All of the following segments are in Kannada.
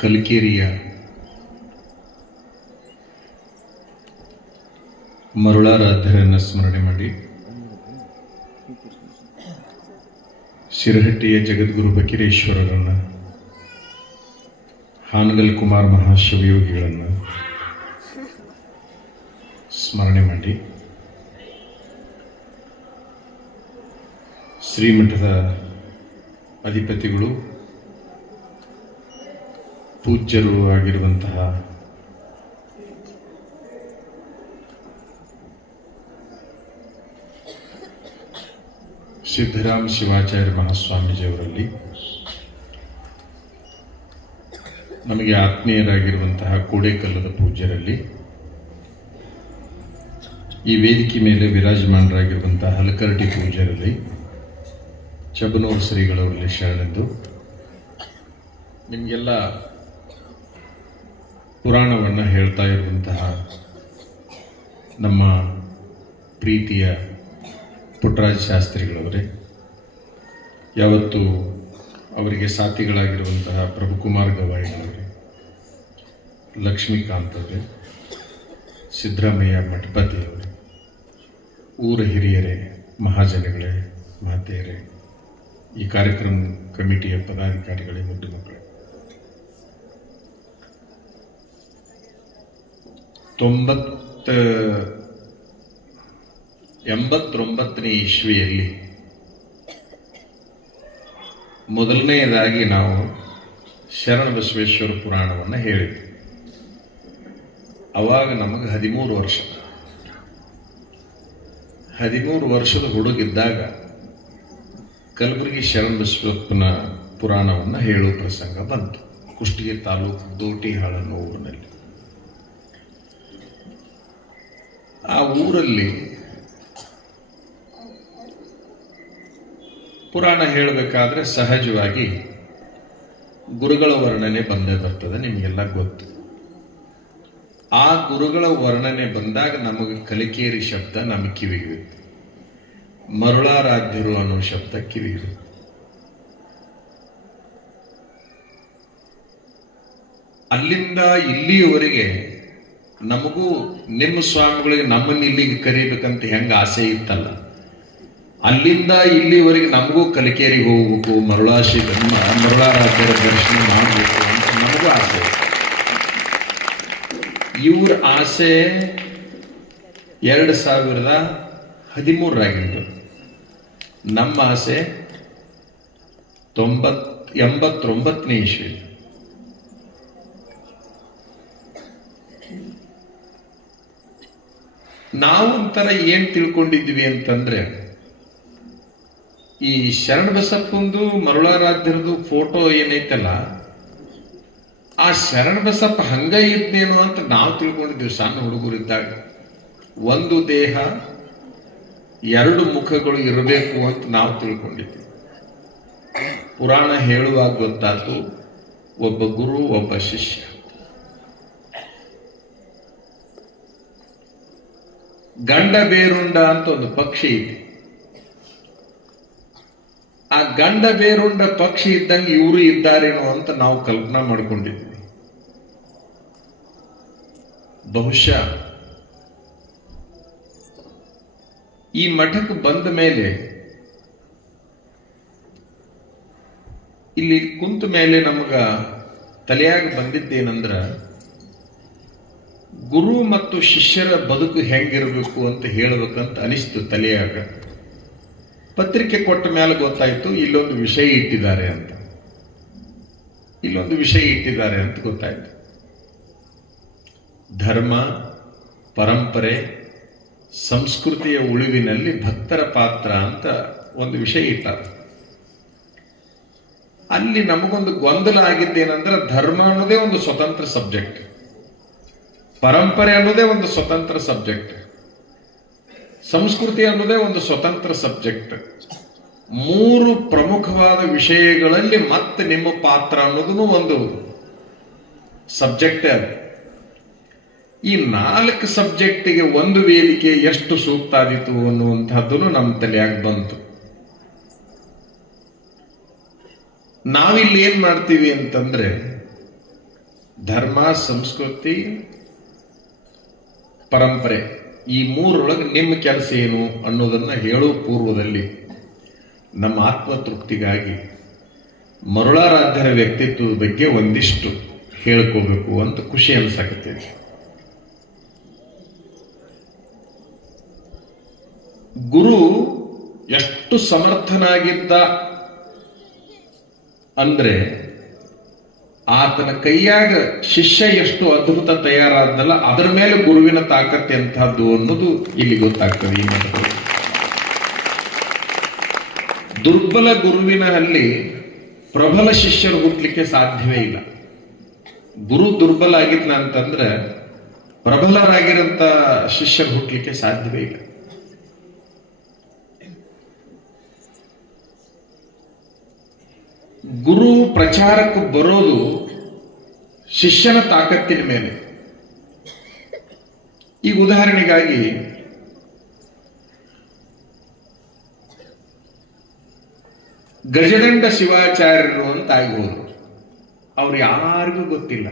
ಕಲಿಕೇರಿಯ ಮರುಳಾರಾಧ್ಯರನ್ನು ಸ್ಮರಣೆ ಮಾಡಿ, ಶಿರಹಟ್ಟಿಯ ಜಗದ್ಗುರು ಬಕಿರೇಶ್ವರರನ್ನು, ಹಾನಗಲ್ ಕುಮಾರ್ ಮಹಾಶಿವಯೋಗಿಗಳನ್ನು ಸ್ಮರಣೆ ಮಾಡಿ, ಶ್ರೀಮಠದ ಅಧಿಪತಿಗಳು ಪೂಜ್ಯರು ಆಗಿರುವಂತಹ ಸಿದ್ಧರಾಮ ಶಿವಾಚಾರ್ಯ ಮಹಾಸ್ವಾಮೀಜಿಯವರಲ್ಲಿ, ನಮಗೆ ಆತ್ಮೀಯರಾಗಿರುವಂತಹ ಕೋಡೇಕಲ್ಲದ ಪೂಜ್ಯರಲ್ಲಿ, ಈ ವೇದಿಕೆ ಮೇಲೆ ವಿರಾಜಮಾನರಾಗಿರುವಂತಹ ಹಲಕರಟಿ ಪೂಜ್ಯರಲ್ಲಿ, ಚಬನೂರು ಶ್ರೀಗಳವರಲ್ಲಿ ಶರಣೆಂದು ನಿಮಗೆಲ್ಲ ಪುರಾಣವನ್ನು ಹೇಳ್ತಾ ಇರುವಂತಹ ನಮ್ಮ ಪ್ರೀತಿಯ ಪುಟ್ಟರಾಜ ಶಾಸ್ತ್ರಿಗಳವರೇ, ಯಾವತ್ತು ಅವರಿಗೆ ಸಾಥಿಗಳಾಗಿರುವಂತಹ ಪ್ರಭುಕುಮಾರ್ ಗವಾಯಿಗಳವರೇ, ಲಕ್ಷ್ಮೀಕಾಂತ್ ಅವರೇ, ಸಿದ್ದರಾಮಯ್ಯ ಮಠಪತಿಯವರೇ, ಊರ ಹಿರಿಯರೇ, ಮಹಾಜನಗಳೇ, ಮಾತೆಯರೇ, ಈ ಕಾರ್ಯಕ್ರಮ ಕಮಿಟಿಯ ಪದಾಧಿಕಾರಿಗಳೇ, ಮುದ್ದು ಮಕ್ಕಳೇ, 89ನೇ ಇಸ್ವಿಯಲ್ಲಿ ಮೊದಲನೆಯದಾಗಿ ನಾವು ಶರಣಬಸವೇಶ್ವರ ಪುರಾಣವನ್ನು ಹೇಳಿದ್ವಿ. ಅವಾಗ ನಮಗೆ 13 ವರ್ಷ, 13 ವರ್ಷದ ಹುಡುಗಿದ್ದಾಗ ಕಲಬುರಗಿ ಶರಣಬಸವಪ್ಪನ ಪುರಾಣವನ್ನು ಹೇಳುವ ಪ್ರಸಂಗ ಬಂತು. ಕುಷ್ಟಗಿ ತಾಲೂಕು ದೋಟಿಹಾಳ ಅನ್ನೋ ಊರಿನಲ್ಲಿ. ಆ ಊರಲ್ಲಿ ಪುರಾಣ ಹೇಳಬೇಕಾದ್ರೆ ಸಹಜವಾಗಿ ಗುರುಗಳ ವರ್ಣನೆ ಬಂದೇ ಬರ್ತದೆ, ನಿಮಗೆಲ್ಲ ಗೊತ್ತು. ಆ ಗುರುಗಳ ವರ್ಣನೆ ಬಂದಾಗ ನಮಗೆ ಕಲಿಕೇರಿ ಶಬ್ದ ನಮ್ಮ ಕಿವಿಗಿರುತ್ತೆ, ಮರುಳಾರಾಧ್ಯರು ಅನ್ನೋ ಶಬ್ದ ಕಿವಿಗಿರುತ್ತೆ. ಅಲ್ಲಿಂದ ಇಲ್ಲಿಯವರೆಗೆ ನಮಗೂ ನಿಮ್ಮ ಸ್ವಾಮಿಗಳಿಗೆ ನಮ್ಮನ್ನು ಇಲ್ಲಿಗೆ ಕರೀಬೇಕಂತ ಹೆಂಗ ಆಸೆ ಇತ್ತಲ್ಲ, ಅಲ್ಲಿಂದ ಇಲ್ಲಿವರೆಗೆ ನಮಗೂ ಕಲಿಕೇರಿಗೆ ಹೋಗ್ಬೇಕು, ಮರುಳಾರಾಧ್ಯರ ದರ್ಶನ ಮಾಡಬೇಕು ಅಂತ ನಮಗೂ ಆಸೆ. ಇವ್ರ ಆಸೆ 2013 ನಮ್ಮ ಆಸೆ 89ನೇ ಇಸ್ವಿ. ನಾವೊಂಥರ ಏನ್ ತಿಳ್ಕೊಂಡಿದ್ವಿ ಅಂತಂದ್ರೆ, ಈ ಶರಣಬಸಪ್ಪಂದು ಮರುಳಾರಾಧ್ಯರದು ಫೋಟೋ ಏನೈತಲ್ಲ, ಆ ಶರಣಬಸಪ್ಪ ಹಂಗ ಇದ್ನೇನೋ ಅಂತ ನಾವು ತಿಳ್ಕೊಂಡಿದ್ವಿ ಸಣ್ಣ ಹುಡುಗರಿದ್ದಾಗ. ಒಂದು ದೇಹ 2 ಮುಖಗಳು ಇರಬೇಕು ಅಂತ ನಾವು ತಿಳ್ಕೊಂಡಿದ್ವಿ. ಪುರಾಣ ಹೇಳುವಾಗ ಗೊತ್ತಾಯ್ತು, ಒಬ್ಬ ಗುರು, ಒಬ್ಬ ಶಿಷ್ಯ. ಗಂಡ ಬೇರುಂಡ ಅಂತ ಒಂದು ಪಕ್ಷಿ ಇದೆ. ಆ ಗಂಡ ಬೇರುಂಡ ಪಕ್ಷಿ ಇದ್ದಂಗೆ ಇವರು ಇದ್ದಾರೇನೋ ಅಂತ ನಾವು ಕಲ್ಪನಾ ಮಾಡಿಕೊಂಡಿದ್ವಿ. ಬಹುಶಃ ಈ ಮಠಕ್ಕೆ ಬಂದ ಮೇಲೆ, ಇಲ್ಲಿ ಕುಂತ ಮೇಲೆ ನಮಗ ತಲೆಯಾಗ ಬಂದಿದ್ದೇನಂದ್ರ, ಗುರು ಮತ್ತು ಶಿಷ್ಯರ ಬದುಕು ಹೆಂಗಿರಬೇಕು ಅಂತ ಹೇಳಬೇಕಂತ ಅನಿಸ್ತು ತಲೆಯಾಗ. ಪತ್ರಿಕೆ ಕೊಟ್ಟ ಮೇಲೆ ಗೊತ್ತಾಯ್ತು, ಇಲ್ಲೊಂದು ವಿಷಯ ಇಟ್ಟಿದ್ದಾರೆ ಅಂತ ಗೊತ್ತಾಯ್ತು. ಧರ್ಮ, ಪರಂಪರೆ, ಸಂಸ್ಕೃತಿಯ ಉಳಿವಿನಲ್ಲಿ ಭಕ್ತರ ಪಾತ್ರ ಅಂತ ಒಂದು ವಿಷಯ ಇಟ್ಟಾರೆ. ಅಲ್ಲಿ ನಮಗೊಂದು ಗೊಂದಲ ಆಗಿದ್ದೇನೆಂದ್ರೆ, ಧರ್ಮ ಅನ್ನೋದೇ ಒಂದು ಸ್ವತಂತ್ರ ಸಬ್ಜೆಕ್ಟ್, ಪರಂಪರೆ ಅನ್ನೋದೇ ಒಂದು ಸ್ವತಂತ್ರ ಸಬ್ಜೆಕ್ಟ್, ಸಂಸ್ಕೃತಿ ಅನ್ನೋದೇ ಒಂದು ಸ್ವತಂತ್ರ ಸಬ್ಜೆಕ್ಟ್. 3 ಪ್ರಮುಖವಾದ ವಿಷಯಗಳಲ್ಲಿ ಮತ್ತೆ ನಿಮ್ಮ ಪಾತ್ರ ಅನ್ನೋದನ್ನು ಒಂದು ಸಬ್ಜೆಕ್ಟೇ ಅದು. ಈ 4 ಸಬ್ಜೆಕ್ಟಿಗೆ ಒಂದು ವೇದಿಕೆ ಎಷ್ಟು ಸೂಕ್ತ ಆದಿತು ಅನ್ನುವಂಥದ್ದನ್ನು ನಮ್ಮ ತಲೆಯಾಗ ಬಂತು. ನಾವಿಲ್ಲಿ ಏನ್ ಮಾಡ್ತೀವಿ ಅಂತಂದ್ರೆ, ಧರ್ಮ, ಸಂಸ್ಕೃತಿ, ಪರಂಪರೆ, ಈ ಮೂರರೊಳಗೆ ನಿಮ್ಮ ಕೆಲಸ ಏನು ಅನ್ನೋದನ್ನ ಹೇಳೋ ಪೂರ್ವದಲ್ಲಿ ನಮ್ಮ ಆತ್ಮತೃಪ್ತಿಗಾಗಿ ಮರುಳಾರಾಧ್ಯರ ವ್ಯಕ್ತಿತ್ವದ ಬಗ್ಗೆ ಒಂದಿಷ್ಟು ಹೇಳ್ಕೋಬೇಕು ಅಂತ ಖುಷಿ ಅನ್ಸಕತ್ತಿದೆ. ಗುರು ಎಷ್ಟು ಸಮರ್ಥನಾಗಿದ್ದ ಅಂದ್ರೆ ಆತನ ಕೈಯಾಗ ಶಿಷ್ಯ ಎಷ್ಟು ಅದ್ಭುತ ತಯಾರಾದ್ನಲ್ಲ, ಅದರ ಮೇಲೆ ಗುರುವಿನ ತಾಕತ್ ಎಂಥದ್ದು ಅನ್ನೋದು ಇಲ್ಲಿ ಗೊತ್ತಾಗ್ತದೆ. ಈ ಮಾತುಗಳು ದುರ್ಬಲ ಗುರುವಿನ ಅಲ್ಲಿ ಪ್ರಬಲ ಶಿಷ್ಯರು ಹುಟ್ಟಲಿಕ್ಕೆ ಸಾಧ್ಯವೇ ಇಲ್ಲ. ಗುರು ದುರ್ಬಲ ಆಗಿದ್ನ ಅಂತಂದ್ರೆ ಪ್ರಬಲರಾಗಿರಂತ ಶಿಷ್ಯರು ಹುಟ್ಟಲಿಕ್ಕೆ ಸಾಧ್ಯವೇ ಇಲ್ಲ. ಗುರು ಪ್ರಚಾರಕ್ಕೆ ಬರೋದು ಶಿಷ್ಯನ ತಾಕತ್ತಿನ ಮೇಲೆ. ಈಗ ಉದಾಹರಣೆಗಾಗಿ ಗಜದಂಡ ಶಿವಾಚಾರ್ಯರು ಅಂತ ಆಗ್ಬೋದು. ಅವ್ರು ಯಾರಿಗೂ ಗೊತ್ತಿಲ್ಲ.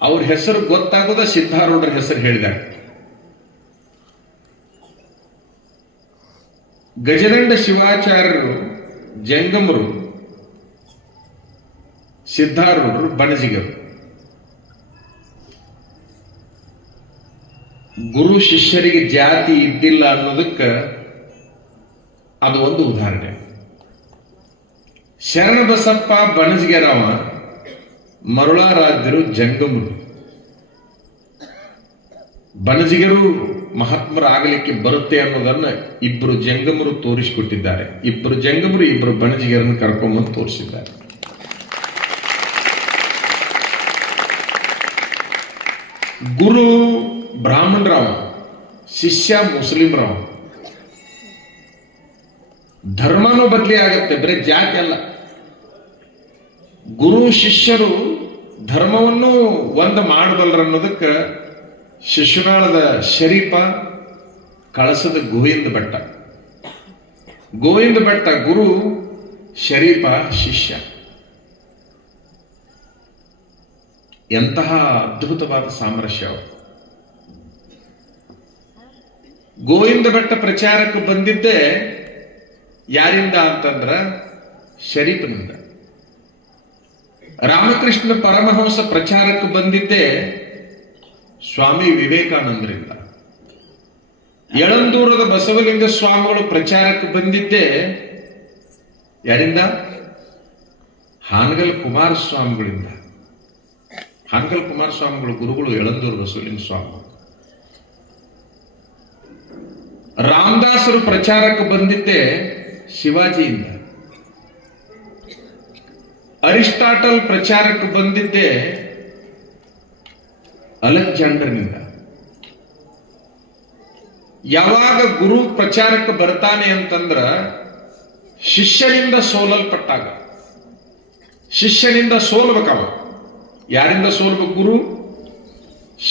ಅವ್ರ ಹೆಸರು ಗೊತ್ತಾಗೋದ ಸಿದ್ಧಾರೂಢರ ಹೆಸರು ಹೇಳಿದಾಗ. ಗಜದಂಡ ಶಿವಾಚಾರ್ಯರು ಜಂಗಮರು, ಸಿದ್ಧಾರೂಢರು ಬಣಜಿಗರು. ಗುರು ಶಿಷ್ಯರಿಗೆ ಜಾತಿ ಇದ್ದಿಲ್ಲ ಅನ್ನೋದಕ್ಕೆ ಅದು ಒಂದು ಉದಾಹರಣೆ. ಶರಣಬಸಪ್ಪ ಬಣಜಿಗೆರವ, ಮರುಳಾರಾಧ್ಯರು ಜಂಗಮರು. ಬಣಜಿಗರು ಮಹಾತ್ಮರಾಗಲಿಕ್ಕೆ ಬರುತ್ತೆ ಅನ್ನೋದನ್ನ ಇಬ್ಬರು ಜಂಗಮರು ತೋರಿಸಿಕೊಟ್ಟಿದ್ದಾರೆ. ಇಬ್ಬರು ಜಂಗಮರು ಇಬ್ಬರು ಬಣಜಿಗರನ್ನು ಕರ್ಕೊಂಬಂದು ತೋರಿಸಿದ್ದಾರೆ. ಗುರು ಬ್ರಾಹ್ಮಣರಾವ್, ಶಿಷ್ಯ ಮುಸ್ಲಿಂರಾವ್. ಧರ್ಮನೂ ಬದಲಿ ಆಗತ್ತೆ, ಬರೀ ಜಾತಿ ಅಲ್ಲ. ಗುರು ಶಿಷ್ಯರು ಧರ್ಮವನ್ನು ಒಂದು ಮಾಡಬಲ್ಲರು ಅನ್ನೋದಕ್ಕೆ ಶಿಶುನಾಳದ ಶರೀಫ, ಕಳಸದ ಗೋವಿಂದ ಭಟ್ಟ. ಗೋವಿಂದ ಭಟ್ಟ ಗುರು, ಶರೀಫ ಶಿಷ್ಯ. ಎಂತಹ ಅದ್ಭುತವಾದ ಸಾಮರಸ್ಯ. ಗೋವಿಂದ ಭಟ್ಟ ಪ್ರಚಾರಕ್ಕೆ ಬಂದಿದ್ದೆ ಯಾರಿಂದ ಅಂತಂದ್ರ ಶರೀಫನಿಂದ. ರಾಮಕೃಷ್ಣ ಪರಮಹಂಸ ಪ್ರಚಾರಕ್ಕೆ ಬಂದಿದ್ದೆ ಸ್ವಾಮಿ ವಿವೇಕಾನಂದರಿಂದ. ಯಳಂದೂರದ ಬಸವಲಿಂಗ ಸ್ವಾಮಿಗಳು ಪ್ರಚಾರಕ್ಕೆ ಬಂದಿದ್ದೆ ಯಾರಿಂದ? ಹಾನಗಲ್ ಕುಮಾರಸ್ವಾಮಿಗಳಿಂದ. ಹಾನಗಲ್ ಕುಮಾರಸ್ವಾಮಿಗಳು ಗುರುಗಳು ಯಳಂದೂರು ಬಸವಲಿಂಗ ಸ್ವಾಮಿ. ರಾಮದಾಸರು ಪ್ರಚಾರಕ್ಕೆ ಬಂದಿದ್ದೆ ಶಿವಾಜಿಯಿಂದ. ಅರಿಸ್ಟಾಟಲ್ ಪ್ರಚಾರಕ್ಕೆ ಬಂದಿದ್ದೆ ಅಲೆಕ್ಸಾಂಡರ್ನಿಂದ. ಯಾವಾಗ ಗುರು ಪ್ರಚಾರಕ್ಕೆ ಬರ್ತಾನೆ ಅಂತಂದ್ರ ಶಿಷ್ಯನಿಂದ ಸೋಲಲ್ಪಟ್ಟಾಗ. ಶಿಷ್ಯನಿಂದ ಸೋಲ್ಬೇಕಾವ. ಯಾರಿಂದ ಸೋಲ್ಬೇಕು? ಗುರು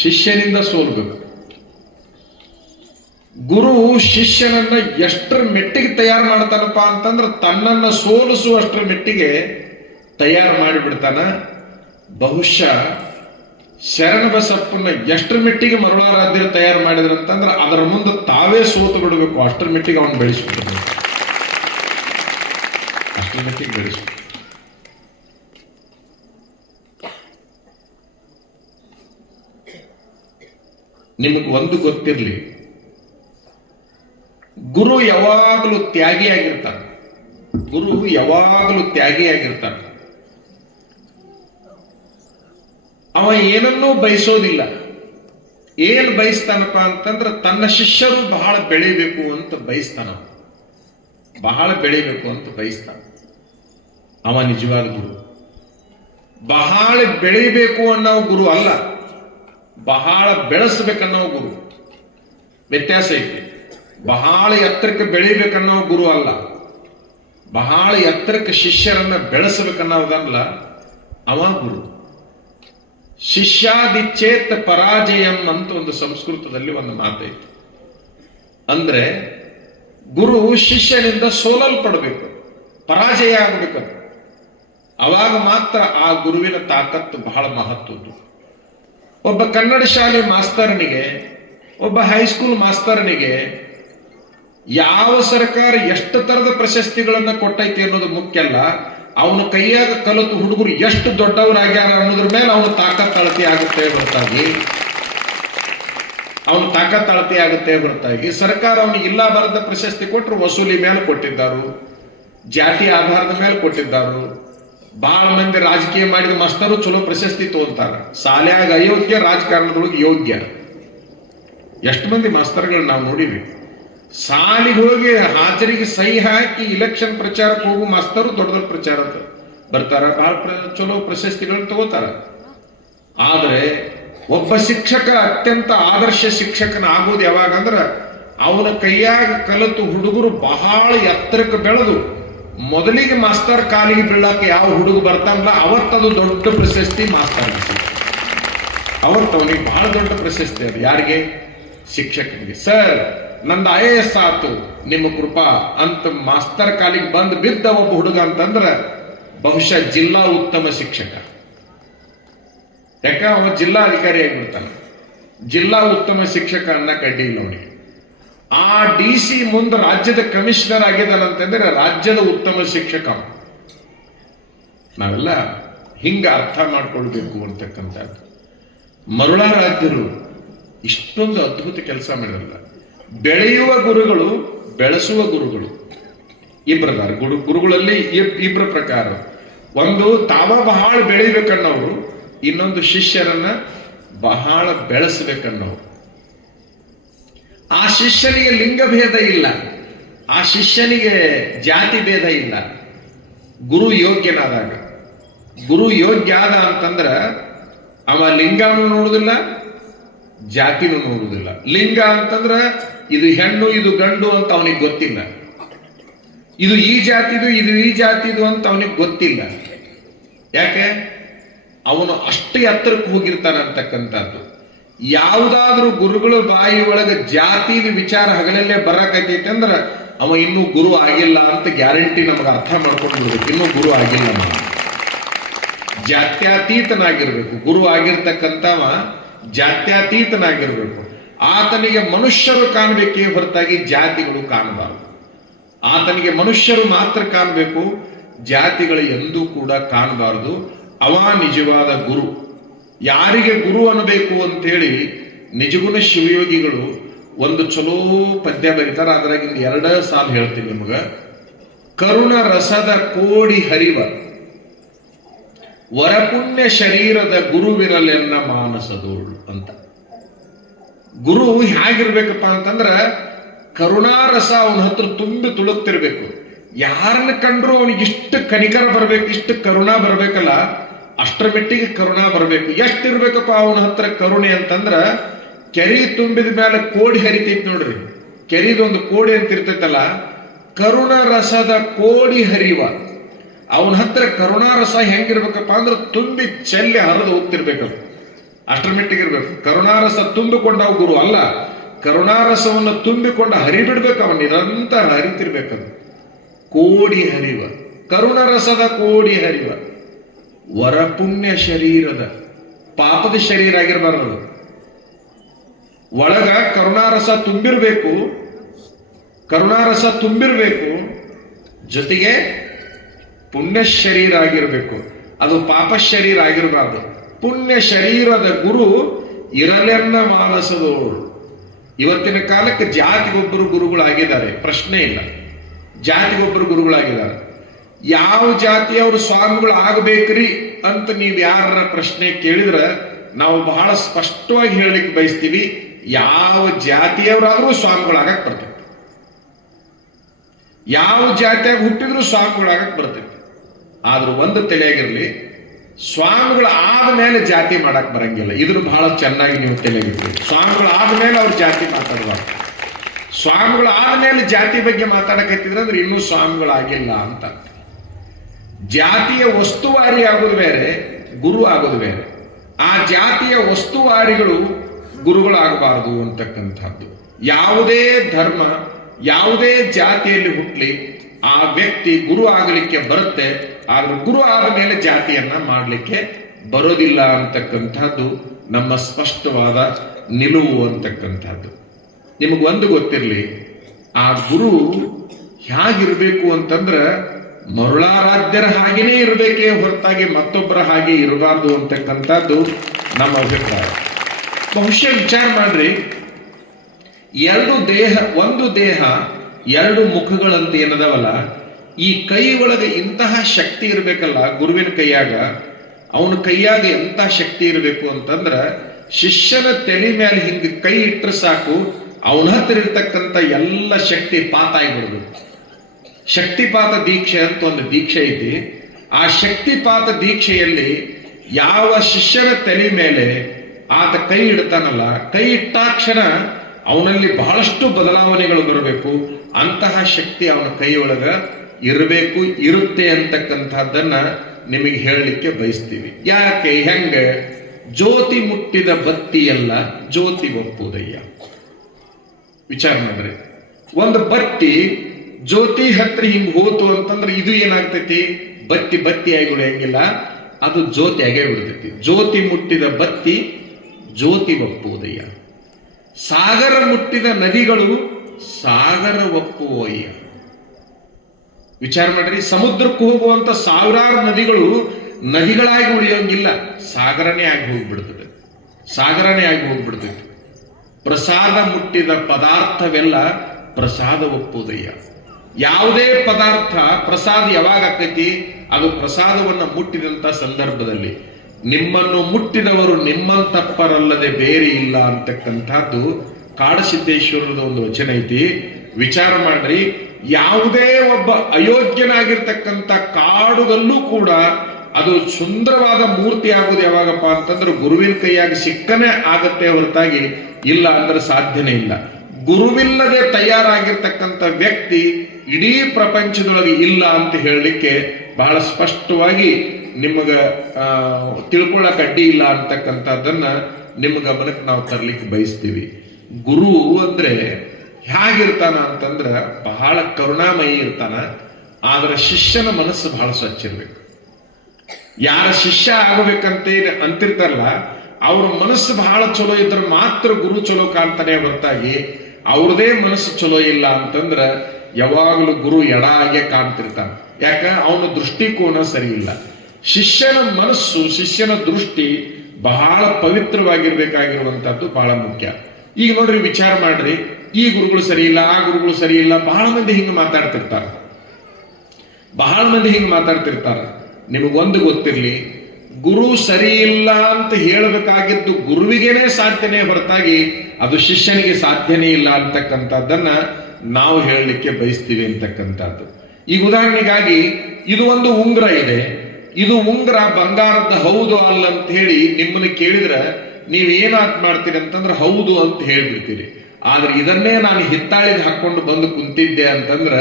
ಶಿಷ್ಯನಿಂದ ಸೋಲ್ಬೇಕು. ಗುರು ಶಿಷ್ಯನನ್ನ ಎಷ್ಟರ ಮೆಟ್ಟಿಗೆ ತಯಾರು ಮಾಡ್ತಾನಪ್ಪ ಅಂತಂದ್ರೆ ತನ್ನನ್ನ ಸೋಲಿಸುವಷ್ಟರ ಮೆಟ್ಟಿಗೆ ತಯಾರು ಮಾಡಿಬಿಡ್ತಾನ. ಬಹುಶಃ ಶರಣಬಸಪ್ಪನ ಎಷ್ಟರ ಮೆಟ್ಟಿಗೆ ಮರುಳಾರಾಧ್ಯರು ತಯಾರು ಮಾಡಿದ್ರಂತಂದ್ರೆ ಅದರ ಮುಂದೆ ತಾವೇ ಸೋತು ಬಿಡಬೇಕು. ಅಷ್ಟರ ಮೆಟ್ಟಿಗೆ ಅವನು ಬೆಳೆಸ್ಬಿಡ್ಬೇಕು. ಅಷ್ಟರ ಮೆಟ್ಟಿಗೆ ಬೆಳೆಸ್ಬೇಕು. ನಿಮಗೆ ಒಂದು ಗೊತ್ತಿರಲಿ, ಗುರು ಯಾವಾಗಲೂ ತ್ಯಾಗಿಯಾಗಿರ್ತಾನೆ. ಗುರು ಯಾವಾಗಲೂ ತ್ಯಾಗಿಯಾಗಿರ್ತಾನೆ. ಅವ ಏನನ್ನೂ ಬಯಸೋದಿಲ್ಲ. ಏನ್ ಬಯಸ್ತಾನಪ್ಪ ಅಂತಂದ್ರೆ ತನ್ನ ಶಿಷ್ಯರು ಬಹಳ ಬೆಳಿಬೇಕು ಅಂತ ಬಯಸ್ತಾನ. ಬಹಳ ಬೆಳಿಬೇಕು ಅಂತ ಬಯಸ್ತಾನ. ಅವ ನಿಜವಾದ ಗುರು. ಬಹಳ ಬೆಳಿಬೇಕು ಅನ್ನೋ ಗುರು ಅಲ್ಲ, ಬಹಳ ಬೆಳೆಸ್ಬೇಕನ್ನೋ ಗುರು. ವ್ಯತ್ಯಾಸ ಐತಿ. ಬಹಳ ಎತ್ತರಕ್ಕೆ ಬೆಳಿಬೇಕನ್ನೋ ಗುರು ಅಲ್ಲ, ಬಹಳ ಎತ್ತರಕ್ಕೆ ಶಿಷ್ಯರನ್ನ ಬೆಳೆಸಬೇಕನ್ನೋದಲ್ಲ ಅವ ಗುರು. ಶಿಷ್ಯಾದಿಚ್ಛೇತ್ ಪರಾಜಯಂ ಅಂತ ಒಂದು ಸಂಸ್ಕೃತದಲ್ಲಿ ಒಂದು ಮಾತೈತಿ. ಅಂದ್ರೆ ಗುರು ಶಿಷ್ಯನಿಂದ ಸೋಲಲ್ಪಡಬೇಕು, ಪರಾಜಯ ಆಗಬೇಕು. ಅವಾಗ ಮಾತ್ರ ಆ ಗುರುವಿನ ತಾಕತ್ತು ಬಹಳ ಮಹತ್ವದ್ದು. ಒಬ್ಬ ಕನ್ನಡ ಶಾಲೆ ಮಾಸ್ತರನಿಗೆ, ಒಬ್ಬ ಹೈಸ್ಕೂಲ್ ಮಾಸ್ತರನಿಗೆ ಯಾವ ಸರ್ಕಾರ ಎಷ್ಟು ತರದ ಪ್ರಶಸ್ತಿಗಳನ್ನ ಕೊಟ್ಟೈತಿ ಅನ್ನೋದು ಮುಖ್ಯ ಅಲ್ಲ, ಅವನ ಕೈಯಾಗ ಕಲಿತು ಹುಡುಗರು ಎಷ್ಟು ದೊಡ್ಡವರಾಗ್ಯಾರ ಅನ್ನೋದ್ರ ಮೇಲೆ ಅವನ ತಾಕತ್ ಅಳತೆ ಆಗುತ್ತೆ ಹೊರತಾಗಿ ಸರ್ಕಾರ ಅವನಿಗೆ ಇಲ್ಲ ಬರದ ಪ್ರಶಸ್ತಿ ಕೊಟ್ಟರು ವಸೂಲಿ ಮೇಲೆ ಕೊಟ್ಟಿದ್ದಾರು, ಜಾತಿ ಆಧಾರದ ಮೇಲೆ ಕೊಟ್ಟಿದ್ದಾರು. ಬಹಳ ಮಂದಿ ರಾಜಕೀಯ ಮಾಡಿದ ಮಾಸ್ತರು ಚಲೋ ಪ್ರಶಸ್ತಿ ತೋಲ್ತಾರ, ಶಾಲ್ಯಾಗ ಅಯೋಗ್ಯ, ರಾಜಕಾರಣದೊಳಗೆ ಯೋಗ್ಯ. ಎಷ್ಟು ಮಂದಿ ಮಾಸ್ತರ್ಗಳು ನಾವು ನೋಡಿವಿ. ಸಾಲಿಗೆ ಹೋಗಿ ಹಾಜರಿಗೆ ಸಹಿ ಹಾಕಿ ಇಲೆಕ್ಷನ್ ಪ್ರಚಾರಕ್ಕೆ ಹೋಗು ಮಾಸ್ತರು ದೊಡ್ಡ ದೊಡ್ಡ ಪ್ರಚಾರ ಬರ್ತಾರ, ಬಹಳ ಚಲೋ ಪ್ರಶಸ್ತಿಗಳನ್ನು ತಗೋತಾರ. ಆದರೆ ಒಬ್ಬ ಶಿಕ್ಷಕ ಅತ್ಯಂತ ಆದರ್ಶ ಶಿಕ್ಷಕನ ಆಗೋದು ಯಾವಾಗ ಅಂದ್ರ ಅವನ ಕೈಯಾಗ ಕಲಿತು ಹುಡುಗರು ಬಹಳ ಎತ್ತರಕ್ಕೆ ಬೆಳೆದು ಮೊದಲಿಗೆ ಮಾಸ್ತರ್ ಕಾಲಿಗೆ ಬೀಳಕ್ಕೆ ಯಾವ ಹುಡುಗ ಬರ್ತಾನಲ್ಲ ಅವತ್ತದು ದೊಡ್ಡ ಪ್ರಶಸ್ತಿ ಮಾಸ್ತರ್. ಅವತ್ತು ಅವನಿಗೆ ಬಹಳ ದೊಡ್ಡ ಪ್ರಶಸ್ತಿ. ಅದು ಯಾರಿಗೆ? ಶಿಕ್ಷಕನಿಗೆ. ಸರ್ ನಂದು IAS ಆತು ನಿಮ್ಮ ಕೃಪಾ ಅಂತ ಮಾಸ್ತರ್ ಕಾಲಿಗೆ ಬಂದು ಬಿದ್ದ ಒಬ್ಬ ಹುಡುಗ ಅಂತಂದ್ರ ಬಹುಶಃ ಜಿಲ್ಲಾ ಉತ್ತಮ ಶಿಕ್ಷಕ. ಯಾಕ ಅವ ಜಿಲ್ಲಾ ಅಧಿಕಾರಿ ಆಗಿಬಿಡ್ತಾನೆ. ಜಿಲ್ಲಾ ಉತ್ತಮ ಶಿಕ್ಷಕ ಅನ್ನಕ್ಕೆ ಅಡ್ಡಿ ಇಲ್ಲ ಅವನಿಗೆ. ಆ DC ಮುಂದೆ ರಾಜ್ಯದ ಕಮಿಷನರ್ ಆಗಿದ್ದಾನಂತಂದ್ರೆ ರಾಜ್ಯದ ಉತ್ತಮ ಶಿಕ್ಷಕ. ನಾವೆಲ್ಲ ಹಿಂಗ ಅರ್ಥ ಮಾಡ್ಕೊಳ್ಬೇಕು ಅಂತಕ್ಕಂಥದ್ದು. ಮರುಳಾರಾಧ್ಯರು ಇಷ್ಟೊಂದು ಅದ್ಭುತ ಕೆಲಸ ಮಾಡಿರಲ್ಲ. ಬೆಳೆಯುವ ಗುರುಗಳು, ಬೆಳೆಸುವ ಗುರುಗಳು ಇಬ್ಬರದಾರ. ಗುರುಗಳಲ್ಲಿ ಇಬ್ಬರ ಪ್ರಕಾರ. ಒಂದು ತಾವ ಬಹಳ ಬೆಳಿಬೇಕನ್ನೋರು, ಇನ್ನೊಂದು ಶಿಷ್ಯರನ್ನ ಬಹಳ ಬೆಳೆಸಬೇಕನ್ನೋರು. ಆ ಶಿಷ್ಯನಿಗೆ ಲಿಂಗ ಭೇದ ಇಲ್ಲ, ಆ ಶಿಷ್ಯನಿಗೆ ಜಾತಿ ಭೇದ ಇಲ್ಲ. ಗುರು ಯೋಗ್ಯನಾದಾಗ, ಗುರು ಯೋಗ್ಯ ಆದ ಅಂತಂದ್ರ ಅವ ಲಿಂಗನೂ ನೋಡುದಿಲ್ಲ, ಜಾತಿನೂ ನೋಡುವುದಿಲ್ಲ. ಲಿಂಗ ಅಂತಂದ್ರ ಇದು ಹೆಣ್ಣು ಇದು ಗಂಡು ಅಂತ ಅವನಿಗೆ ಗೊತ್ತಿಲ್ಲ, ಇದು ಈ ಜಾತಿದು ಇದು ಈ ಜಾತಿದು ಅಂತ ಅವನಿಗೆ ಗೊತ್ತಿಲ್ಲ. ಯಾಕೆ? ಅವನು ಅಷ್ಟು ಎತ್ತರಕ್ಕೆ ಹೋಗಿರ್ತಾನ ಅಂತಕ್ಕಂಥದ್ದು. ಯಾವುದಾದ್ರೂ ಗುರುಗಳ ಬಾಯಿ ಒಳಗೆ ಜಾತಿ ವಿಚಾರ ಹಗಲಲ್ಲೇ ಬರಕೈತೈತೆ ಅಂದ್ರ ಅವ ಇನ್ನೂ ಗುರು ಆಗಿಲ್ಲ ಅಂತ ಗ್ಯಾರಂಟಿ ನಮಗೆ ಅರ್ಥ ಮಾಡ್ಕೊಂಡು ಬಿಡ್ಬೇಕು. ಇನ್ನೂ ಗುರು ಆಗಿಲ್ಲ, ನಾವು ಜಾತ್ಯತೀತನಾಗಿರ್ಬೇಕು. ಗುರು ಆಗಿರ್ತಕ್ಕಂಥವ ಜಾತ್ಯತೀತನಾಗಿರ್ಬೇಕು. ಆತನಿಗೆ ಮನುಷ್ಯರು ಕಾಣಬೇಕೇ ಹೊರತಾಗಿ ಜಾತಿಗಳು ಕಾಣಬಾರದು. ಆತನಿಗೆ ಮನುಷ್ಯರು ಮಾತ್ರ ಕಾಣಬೇಕು, ಜಾತಿಗಳು ಎಂದೂ ಕೂಡ ಕಾಣಬಾರದು. ಅವ ನಿಜವಾದ ಗುರು. ಯಾರಿಗೆ ಗುರು ಅನ್ನಬೇಕು ಅಂತ ಹೇಳಿ ನಿಜಗುಣ ಶಿವಯೋಗಿಗಳು ಒಂದು ಚಲೋ ಪದ್ಯ ಬರೀತಾರ. ಅದ್ರಾಗಿಂದ 2 ಸಾಲು ಹೇಳ್ತೀನಿ ನಿಮಗ. ಕರುಣ ರಸದ ಕೋಡಿ ಹರಿವ ವರಪುಣ್ಯ ಶರೀರದ ಗುರುವಿರಲೆನ್ನ ಮಾನಸದೋಳು ಅಂತ. ಗುರು ಹೇಗಿರ್ಬೇಕಪ್ಪ ಅಂತಂದ್ರ ಕರುಣಾರಸ ಅವನ ಹತ್ರ ತುಂಬಿ ತುಳುಕ್ತಿರ್ಬೇಕು. ಯಾರನ್ನ ಕಂಡ್ರು ಅವನಿಗೆ ಇಷ್ಟು ಕನಿಕರ ಬರ್ಬೇಕು, ಇಷ್ಟು ಕರುಣಾ ಬರ್ಬೇಕಲ್ಲ, ಅಷ್ಟರ ಮೆಟ್ಟಿಗೆ ಕರುಣಾ ಬರಬೇಕು. ಎಷ್ಟಿರ್ಬೇಕಪ್ಪ ಅವನ ಹತ್ರ ಕರುಣೆ ಅಂತಂದ್ರ, ಕೆರಿ ತುಂಬಿದ ಮೇಲೆ ಕೋಡಿ ಹರಿತೈತಿ ನೋಡ್ರಿ, ಕೆರಿದೊಂದು ಕೋಡಿ ಅಂತ ಇರ್ತೈತಲ್ಲ, ಕರುಣ ರಸದ ಕೋಡಿ ಹರಿವ. ಅವನ ಹತ್ರ ಕರುಣಾರಸ ಹೆಂಗಿರ್ಬೇಕಪ್ಪ ಅಂದ್ರೆ ತುಂಬಿ ಚೆಲ್ಲಿ ಹರಿದು ಹೋಗ್ತಿರ್ಬೇಕದು, ಅಷ್ಟರ ಮೆಟ್ಟಿಗೆ ಇರ್ಬೇಕು. ಕರುಣಾರಸ ತುಂಬಿಕೊಂಡವ ಗುರು ಅಲ್ಲ, ಕರುಣಾರಸವನ್ನು ತುಂಬಿಕೊಂಡ ಹರಿಬಿಡ್ಬೇಕು. ಅವನು ನಿರಂತರ ಹರಿತಿರ್ಬೇಕದು. ಕೋಡಿ ಹರಿವ, ಕರುಣರಸದ ಕೋಡಿ ಹರಿವ. ವರಪುಣ್ಯ ಶರೀರದ, ಪಾಪದ ಶರೀರ ಆಗಿರಬಾರದು. ಒಳಗ ಕರುಣಾರಸ ತುಂಬಿರ್ಬೇಕು, ಕರುಣಾರಸ ತುಂಬಿರ್ಬೇಕು, ಜೊತೆಗೆ ಪುಣ್ಯ ಶರೀರ ಆಗಿರ್ಬೇಕು. ಅದು ಪಾಪ ಶರೀರ ಆಗಿರಬಾರ್ದು. ಪುಣ್ಯ ಶರೀರದ ಗುರು ಇರಲೆನ್ನ ಮಾನಸದೋಳು. ಇವತ್ತಿನ ಕಾಲಕ್ಕೆ ಜಾತಿಗೊಬ್ಬರು ಗುರುಗಳಾಗಿದ್ದಾರೆ, ಪ್ರಶ್ನೆ ಇಲ್ಲ. ಜಾತಿಗೊಬ್ಬರು ಗುರುಗಳಾಗಿದ್ದಾರೆ. ಯಾವ ಜಾತಿಯವರು ಸ್ವಾಮಿಗಳು ಆಗಬೇಕ್ರಿ ಅಂತ ನೀವು ಯಾರ ಪ್ರಶ್ನೆ ಕೇಳಿದ್ರೆ ನಾವು ಬಹಳ ಸ್ಪಷ್ಟವಾಗಿ ಹೇಳಲಿಕ್ಕೆ ಬಯಸ್ತೀವಿ, ಯಾವ ಜಾತಿಯವರಾದ್ರೂ ಸ್ವಾಮಿಗಳಾಗಕ್ ಬರ್ತೈತಿ. ಯಾವ ಜಾತಿಯಾಗ ಹುಟ್ಟಿದ್ರು ಸ್ವಾಮಿಗಳಾಗಕ್ ಬರ್ತೈತಿ. ಆದ್ರೂ ಒಂದು ತಲೆಯಾಗಿರ್ಲಿ, ಸ್ವಾಮಿಗಳು ಆದ್ಮೇಲೆ ಜಾತಿ ಮಾಡಕ್ ಬರಂಗಿಲ್ಲ. ಇದ್ರ ಬಹಳ ಚೆನ್ನಾಗಿ ನೀವು ತಲೆಯಾಗಿರ್ಲಿ. ಸ್ವಾಮಿಗಳು ಆದ್ಮೇಲೆ ಅವ್ರ ಜಾತಿ ಮಾತಾಡಬಾರ್ದು. ಸ್ವಾಮಿಗಳು ಆದ್ಮೇಲೆ ಜಾತಿ ಬಗ್ಗೆ ಮಾತಾಡಕತ್ತಿದ್ರೆ ಅಂದ್ರೆ ಇನ್ನೂ ಸ್ವಾಮಿಗಳಾಗಿಲ್ಲ ಅಂತ. ಜಾತಿಯ ವಸ್ತುವಾರಿ ಆಗೋದು ಬೇರೆ, ಗುರು ಆಗೋದು ಬೇರೆ. ಆ ಜಾತಿಯ ವಸ್ತುವಾರಿಗಳು ಗುರುಗಳಾಗಬಾರದು ಅಂತಕ್ಕಂಥದ್ದು. ಯಾವುದೇ ಧರ್ಮ, ಯಾವುದೇ ಜಾತಿಯಲ್ಲಿ ಹುಟ್ಟಲಿ, ಆ ವ್ಯಕ್ತಿ ಗುರು ಆಗಲಿಕ್ಕೆ ಬರುತ್ತೆ. ಆದ್ರೆ ಗುರು ಆದ ಮೇಲೆ ಜಾತಿಯನ್ನ ಮಾಡಲಿಕ್ಕೆ ಬರೋದಿಲ್ಲ ಅಂತಕ್ಕಂಥದ್ದು ನಮ್ಮ ಸ್ಪಷ್ಟವಾದ ನಿಲುವು ಅಂತಕ್ಕಂಥದ್ದು. ನಿಮಗೊಂದು ಗೊತ್ತಿರಲಿ, ಆ ಗುರು ಹೇಗಿರ್ಬೇಕು ಅಂತಂದ್ರ ಮರುಳಾರಾಧ್ಯರ ಹಾಗೇನೇ ಇರಬೇಕೇ ಹೊರತಾಗಿ ಮತ್ತೊಬ್ಬರ ಹಾಗೆ ಇರಬಾರ್ದು ಅಂತಕ್ಕಂಥದ್ದು ನಮ್ಮ ಅಭಿಪ್ರಾಯ. ಬಹುಶಃ ವಿಚಾರ ಮಾಡ್ರಿ, ಒಂದು ದೇಹ ಎರಡು ಮುಖಗಳಂತ ಏನದವಲ್ಲ, ಈ ಕೈ ಒಳಗೆ ಇಂತಹ ಶಕ್ತಿ ಇರಬೇಕಲ್ಲ ಗುರುವಿನ ಕೈಯಾಗ. ಅವನ ಕೈಯಾಗ ಎಂತ ಶಕ್ತಿ ಇರಬೇಕು ಅಂತಂದ್ರ, ಶಿಷ್ಯನ ತಲೆ ಮೇಲೆ ಹಿಂಗ ಕೈ ಇಟ್ಟರೆ ಸಾಕು, ಅವನ ಹತ್ರ ಇರ್ತಕ್ಕಂಥ ಎಲ್ಲ ಶಕ್ತಿ ಪಾತ ಆಗಿಬಿಡ್ಬೇಕು. ಶಕ್ತಿಪಾತ ದೀಕ್ಷೆ ಅಂತ ಒಂದು ದೀಕ್ಷೆ ಐತಿ. ಆ ಶಕ್ತಿಪಾತ ದೀಕ್ಷೆಯಲ್ಲಿ ಯಾವ ಶಿಷ್ಯನ ತಲೆ ಮೇಲೆ ಆತ ಕೈ ಇಡ್ತಾನಲ್ಲ, ಕೈ ಇಟ್ಟಾಕ್ಷಣ ಅವನಲ್ಲಿ ಬಹಳಷ್ಟು ಬದಲಾವಣೆಗಳು ಬರಬೇಕು. ಅಂತಹ ಶಕ್ತಿ ಅವನ ಕೈಯೊಳಗ ಇರಬೇಕು, ಇರುತ್ತೆ ಅಂತಕ್ಕಂಥದ್ದನ್ನ ನಿಮಗೆ ಹೇಳಲಿಕ್ಕೆ ಬಯಸ್ತೀವಿ. ಯಾಕೆ? ಹೆಂಗ? ಜ್ಯೋತಿ ಮುಟ್ಟಿದ ಬತ್ತಿಯಲ್ಲ ಜ್ಯೋತಿ ಒಪ್ಪುವುದಯ್ಯ. ವಿಚಾರ ಮಾಡ್ರಿ, ಒಂದು ಬತ್ತಿ ಜ್ಯೋತಿ ಹತ್ರ ಹಿಂಗ್ ಹೋತು ಅಂತಂದ್ರೆ ಇದು ಏನಾಗ್ತೈತಿ? ಬತ್ತಿ ಬತ್ತಿ ಆಗಿ ಉಳಿಯಂಗಿಲ್ಲ, ಅದು ಜ್ಯೋತಿ ಆಗೇ ಬಿಡ್ತೈತಿ. ಜ್ಯೋತಿ ಮುಟ್ಟಿದ ಬತ್ತಿ ಜ್ಯೋತಿ ಒಪ್ಪುವುದಯ್ಯ. ಸಾಗರ ಮುಟ್ಟಿದ ನದಿಗಳು ಸಾಗರ ಒಪ್ಪುವಯ್ಯ. ವಿಚಾರ ಮಾಡ್ರಿ, ಸಮುದ್ರಕ್ಕೆ ಹೋಗುವಂತ ಸಾವಿರಾರು ನದಿಗಳು ನದಿಗಳಾಗಿ ಉಳಿಯೋಂಗಿಲ್ಲ, ಸಾಗರನೇ ಆಗಿ ಹೋಗ್ಬಿಡ್ತದೆ, ಸಾಗರನೇ ಆಗಿ ಹೋಗ್ಬಿಡ್ತೈತಿ. ಪ್ರಸಾದ ಮುಟ್ಟಿದ ಪದಾರ್ಥವೆಲ್ಲ ಪ್ರಸಾದ ಒಪ್ಪುವುದಯ್ಯ. ಯಾವುದೇ ಪದಾರ್ಥ ಪ್ರಸಾದ ಯಾವಾಗ ಆಕೈತಿ? ಅದು ಪ್ರಸಾದವನ್ನ ಮುಟ್ಟಿದಂತ ಸಂದರ್ಭದಲ್ಲಿ. ನಿಮ್ಮನ್ನು ಮುಟ್ಟಿದವರು ನಿಮ್ಮಂತಪ್ಪರಲ್ಲದೆ ಬೇರೆ ಇಲ್ಲ ಅಂತಕ್ಕಂಥದ್ದು ಕಾಡಸಿದ್ದೇಶ್ವರದ ಒಂದು ವಚನ ಐತಿ. ವಿಚಾರ ಮಾಡ್ರಿ, ಯಾವುದೇ ಒಬ್ಬ ಅಯೋಗ್ಯನಾಗಿರ್ತಕ್ಕಂಥ ಕಾಡುಗಲ್ಲೂ ಕೂಡ ಅದು ಸುಂದರವಾದ ಮೂರ್ತಿ ಆಗುವುದು ಯಾವಾಗಪ್ಪ ಅಂತಂದ್ರೆ ಗುರುವಿನ ಕೈಯಾಗಿ ಸಿಕ್ಕನೆ ಆಗತ್ತೆ ಹೊರತಾಗಿ ಇಲ್ಲ ಅಂದ್ರೆ ಸಾಧ್ಯನೇ ಇಲ್ಲ. ಗುರುವಿಲ್ಲದೆ ತಯಾರಾಗಿರ್ತಕ್ಕಂಥ ವ್ಯಕ್ತಿ ಇಡೀ ಪ್ರಪಂಚದೊಳಗೆ ಇಲ್ಲ ಅಂತ ಹೇಳಲಿಕ್ಕೆ ಬಹಳ ಸ್ಪಷ್ಟವಾಗಿ ನಿಮಗ ತಿಳ್ಕೊಳ್ಳಕ್ ಅಡ್ಡಿ ಇಲ್ಲ ಅಂತಕ್ಕಂಥದ್ದನ್ನ ನಿಮ್ಮ ಗಮನಕ್ಕೆ ನಾವು ತರ್ಲಿಕ್ಕೆ ಬಯಸ್ತೀವಿ. ಗುರು ಅಂದ್ರೆ ಹೇಗಿರ್ತಾನ ಅಂತಂದ್ರ ಬಹಳ ಕರುಣಾಮಯಿ ಇರ್ತಾನ, ಆದ್ರೆ ಶಿಷ್ಯನ ಮನಸ್ಸು ಬಹಳ ಸ್ವಚ್ಛ ಇರ್ಬೇಕು. ಯಾರ ಶಿಷ್ಯ ಆಗಬೇಕಂತ ಅಂತಿರ್ತಾರಲ್ಲ, ಅವ್ರ ಮನಸ್ಸು ಬಹಳ ಚಲೋ ಇದ್ರೆ ಮಾತ್ರ ಗುರು ಚಲೋ ಕಾಣ್ತಾನೆ ಹೊರತಾಗಿ ಅವ್ರದೇ ಮನಸ್ಸು ಚಲೋ ಇಲ್ಲ ಅಂತಂದ್ರ ಯಾವಾಗಲೂ ಗುರು ಎಡ ಆಗೇ ಕಾಣ್ತಿರ್ತಾನೆ. ಯಾಕ? ಅವನ ದೃಷ್ಟಿಕೋನ ಸರಿ ಇಲ್ಲ. ಶಿಷ್ಯನ ಮನಸ್ಸು, ಶಿಷ್ಯನ ದೃಷ್ಟಿ ಬಹಳ ಪವಿತ್ರವಾಗಿರ್ಬೇಕಾಗಿರುವಂತದ್ದು ಬಹಳ ಮುಖ್ಯ. ಈಗ ನೋಡ್ರಿ, ವಿಚಾರ ಮಾಡ್ರಿ, ಈ ಗುರುಗಳು ಸರಿ ಇಲ್ಲ, ಆ ಗುರುಗಳು ಸರಿ ಇಲ್ಲ, ಬಹಳ ಮಂದಿ ಹಿಂಗ ಮಾತಾಡ್ತಿರ್ತಾರ, ಬಹಳ ಮಂದಿ ಹಿಂಗ ಮಾತಾಡ್ತಿರ್ತಾರ. ನಿಮಗೊಂದು ಗೊತ್ತಿರ್ಲಿ, ಗುರು ಸರಿ ಇಲ್ಲ ಅಂತ ಹೇಳಬೇಕಾಗಿದ್ದು ಗುರುವಿಗೇನೆ ಸಾಧ್ಯನೇ ಹೊರತಾಗಿ ಅದು ಶಿಷ್ಯನಿಗೆ ಸಾಧ್ಯನೇ ಇಲ್ಲ ಅಂತಕ್ಕಂಥದ್ದನ್ನ ನಾವು ಹೇಳಲಿಕ್ಕೆ ಬಯಸ್ತೀವಿ ಅಂತಕ್ಕಂಥದ್ದು. ಈಗ ಉದಾಹರಣೆಗಾಗಿ ಇದು ಒಂದು ಉಂಗುರ ಇದೆ, ಇದು ಉಂಗುರ ಬಂಗಾರದ ಹೌದು ಅಲ್ಲ ಅಂತ ಹೇಳಿ ನಿಮ್ಮನ್ನ ಕೇಳಿದ್ರೆ ನೀವ್ ಏನಾತ್ ಮಾಡ್ತೀರಿ ಅಂತಂದ್ರೆ ಹೌದು ಅಂತ ಹೇಳ್ಬಿಡ್ತೀರಿ. ಆದ್ರೆ ಇದನ್ನೇ ನಾನು ಹಿತ್ತಾಳಿದ ಹಾಕೊಂಡು ಬಂದು ಕುಂತಿದ್ದೆ ಅಂತಂದ್ರ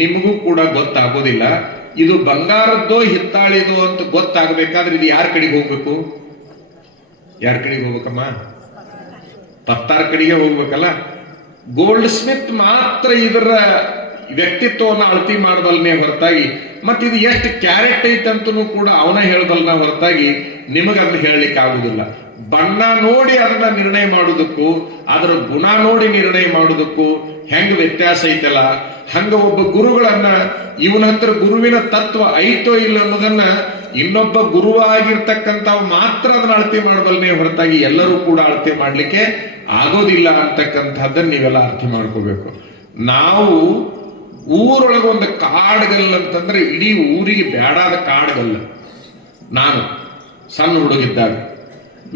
ನಿಮಗೂ ಕೂಡ ಗೊತ್ತಾಗೋದಿಲ್ಲ. ಇದು ಬಂಗಾರದ್ದೋ ಹಿತ್ತಾಳಿದೋ ಅಂತ ಗೊತ್ತಾಗಬೇಕಾದ್ರೆ ಇದು ಯಾರ ಕಡೆಗೆ ಹೋಗ್ಬೇಕು? ಯಾರ ಕಡೆಗೆ ಹೋಗ್ಬೇಕಮ್ಮ? ಪತ್ತಾರ ಕಡೆಗೆ ಹೋಗ್ಬೇಕಲ್ಲ. ಗೋಲ್ಡ್ ಸ್ಮಿತ್ ಮಾತ್ರ ಇದರ ವ್ಯಕ್ತಿತ್ವವನ್ನು ಅಳತಿ ಮಾಡಬಲ್ನೇ ಹೊರತಾಗಿ, ಮತ್ತೆ ಇದು ಎಷ್ಟು ಕ್ಯಾರೆಟ್ ಐತಂತನೂ ಕೂಡ ಅವನ ಹೇಳಬಲ್ನ ಹೊರತಾಗಿ ನಿಮಗದನ್ನ ಹೇಳಲಿಕ್ಕೆ ಆಗುದಿಲ್ಲ. ಬಣ್ಣ ನೋಡಿ ಅದನ್ನ ನಿರ್ಣಯ ಮಾಡುವುದಕ್ಕೂ ಅದರ ಗುಣ ನೋಡಿ ನಿರ್ಣಯ ಮಾಡುವುದಕ್ಕೂ ಹೆಂಗ ವ್ಯತ್ಯಾಸ ಐತಲ್ಲ, ಹಂಗ ಒಬ್ಬ ಗುರುಗಳನ್ನ ಇವನ ಹತ್ರ ಗುರುವಿನ ತತ್ವ ಐತೋ ಇಲ್ಲ ಅನ್ನೋದನ್ನ ಇನ್ನೊಬ್ಬ ಗುರುವಾಗಿರ್ತಕ್ಕಂಥವ್ ಮಾತ್ರ ಅದನ್ನ ಅಳತೆ ಮಾಡಬಲ್ನೇ ಹೊರತಾಗಿ ಎಲ್ಲರೂ ಕೂಡ ಅಳತೆ ಮಾಡ್ಲಿಕ್ಕೆ ಆಗೋದಿಲ್ಲ ಅಂತಕ್ಕಂಥದ್ದನ್ನ ನೀವೆಲ್ಲ ಅರ್ಥ ಮಾಡ್ಕೋಬೇಕು. ನಾವು ಊರೊಳಗೆ ಒಂದು ಕಾಡ್ಗಲ್ಲ ಅಂತಂದ್ರೆ ಇಡೀ ಊರಿಗೆ ಬೇಡಾದ ಕಾಡ್ಗಲ್ಲ. ನಾನು ಸಣ್ಣ ಹುಡುಗಿದ್ದಾಗ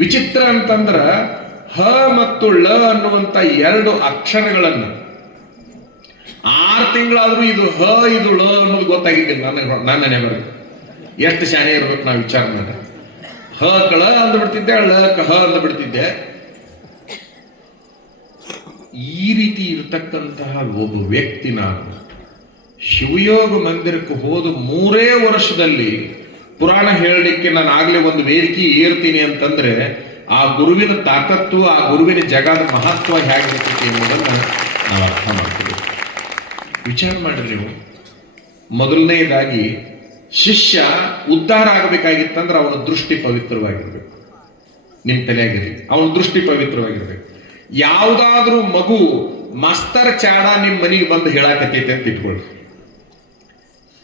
ವಿಚಿತ್ರ ಅಂತಂದ್ರ ಹ ಮತ್ತು ಳ ಅನ್ನುವಂತ ಎರಡು ಅಕ್ಷರಗಳನ್ನ 6 ತಿಂಗಳಾದ್ರೂ ಇದು ಹ ಇದು ಳ ಅನ್ನೋದು ಗೊತ್ತಾಗಿದ್ದಿಲ್ಲ ನನ್ನ ನೆನಪು. ಎಷ್ಟು ಶಾನೆ ಇರ್ಬೇಕು ನಾವು ವಿಚಾರ ಮಾಡಿ. ಹ ಕಳ ಅಂದ್ಬಿಡ್ತಿದ್ದೆ, ಳ ಹ ಅಂದ್ಬಿಡ್ತಿದ್ದೆ. ಈ ರೀತಿ ಇರತಕ್ಕಂತಹ ಒಬ್ಬ ವ್ಯಕ್ತಿ ನಾನು ಶಿವಯೋಗ ಮಂದಿರಕ್ಕೆ ಹೋದ 3 ವರ್ಷದಲ್ಲಿ ಪುರಾಣ ಹೇಳಲಿಕ್ಕೆ ನಾನು ಆಗ್ಲೇ ಒಂದು ವೇದಿಕೆ ಏರ್ತೀನಿ ಅಂತಂದ್ರೆ ಆ ಗುರುವಿನ ತಾಕತ್ತು, ಆ ಗುರುವಿನ ಜಗದ ಮಹತ್ವ ಹೇಗಿರ್ತೈತಿ ಅನ್ನೋದನ್ನ ನಾವು ಅರ್ಥ ಮಾಡ್ತೀವಿ. ವಿಚಾರ ಮಾಡ್ರಿ ನೀವು, ಮೊದಲನೇದಾಗಿ ಶಿಷ್ಯ ಉದ್ಧಾರ ಆಗಬೇಕಾಗಿತ್ತಂದ್ರೆ ಅವನ ದೃಷ್ಟಿ ಪವಿತ್ರವಾಗಿರ್ಬೇಕು. ನಿಮ್ ತಲೆಯಾಗಿರ್ಲಿ, ಅವನ ದೃಷ್ಟಿ ಪವಿತ್ರವಾಗಿರ್ಬೇಕು. ಯಾವುದಾದ್ರೂ ಮಗು ಮಾಸ್ತರ್ ಚಾಡ ನಿಮ್ ಮನೆಗೆ ಬಂದು ಹೇಳಾಕತ್ತೈತಿ ಅಂತ ಇಟ್ಕೊಳ್ಳಿ.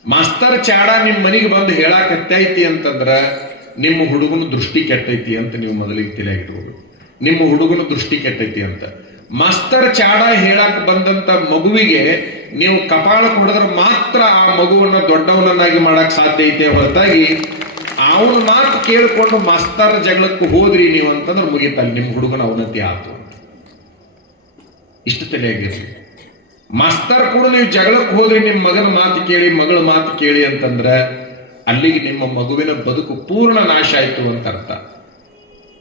ಮಾಸ್ತರ್ ಚಾಡ ನಿಮ್ ಮನೆಗೆ ಬಂದು ಹೇಳಾಕತ್ತೈತಿ ಅಂತಂದ್ರ ನಿಮ್ಮ ಹುಡುಗನ ದೃಷ್ಟಿ ಕೆಟ್ಟೈತಿ ಅಂತ ನೀವು ಮೊದಲಿಗೆ ತಲೆಯಾಗಿಟ್ಕೊಳ್ಬೇಕು. ನಿಮ್ಮ ಹುಡುಗನ ದೃಷ್ಟಿ ಕೆಟ್ಟೈತಿ ಅಂತ. ಮಾಸ್ತರ್ ಚಾಡ ಹೇಳಕ್ ಬಂದಂತ ಮಗುವಿಗೆ ನೀವು ಕಪಾಳಕ್ಕೆ ಹೊಡೆದ್ರೆ ಮಾತ್ರ ಆ ಮಗುವನ್ನ ದೊಡ್ಡವನನ್ನಾಗಿ ಮಾಡಕ್ ಸಾಧ್ಯ ಐತೆ ಹೊರತಾಗಿ ಅವನ ಮಾತು ಕೇಳಿಕೊಂಡು ಮಾಸ್ತರ್ ಜಗಳಕ್ಕೆ ಹೋದ್ರಿ ನೀವು ಅಂತಂದ್ರೆ ಮುಗಿತಲ್ಲ, ನಿಮ್ಮ ಹುಡುಗನ ಅವನತಿ ಆತು. ಇಷ್ಟು ತಲೆಯಾಗಿರ್ಲಿ. ಮಾಸ್ತರ್ ಕೂಡ ನೀವು ಜಗಳಕ್ಕೆ ಹೋದ್ರಿ ನಿಮ್ಮ ಮಗನ ಮಾತು ಕೇಳಿ ಮಗಳ ಮಾತು ಕೇಳಿ ಅಂತಂದ್ರೆ ಅಲ್ಲಿಗೆ ನಿಮ್ಮ ಮಗುವಿನ ಬದುಕು ಪೂರ್ಣ ನಾಶ ಆಯ್ತು ಅಂತ ಅರ್ಥ.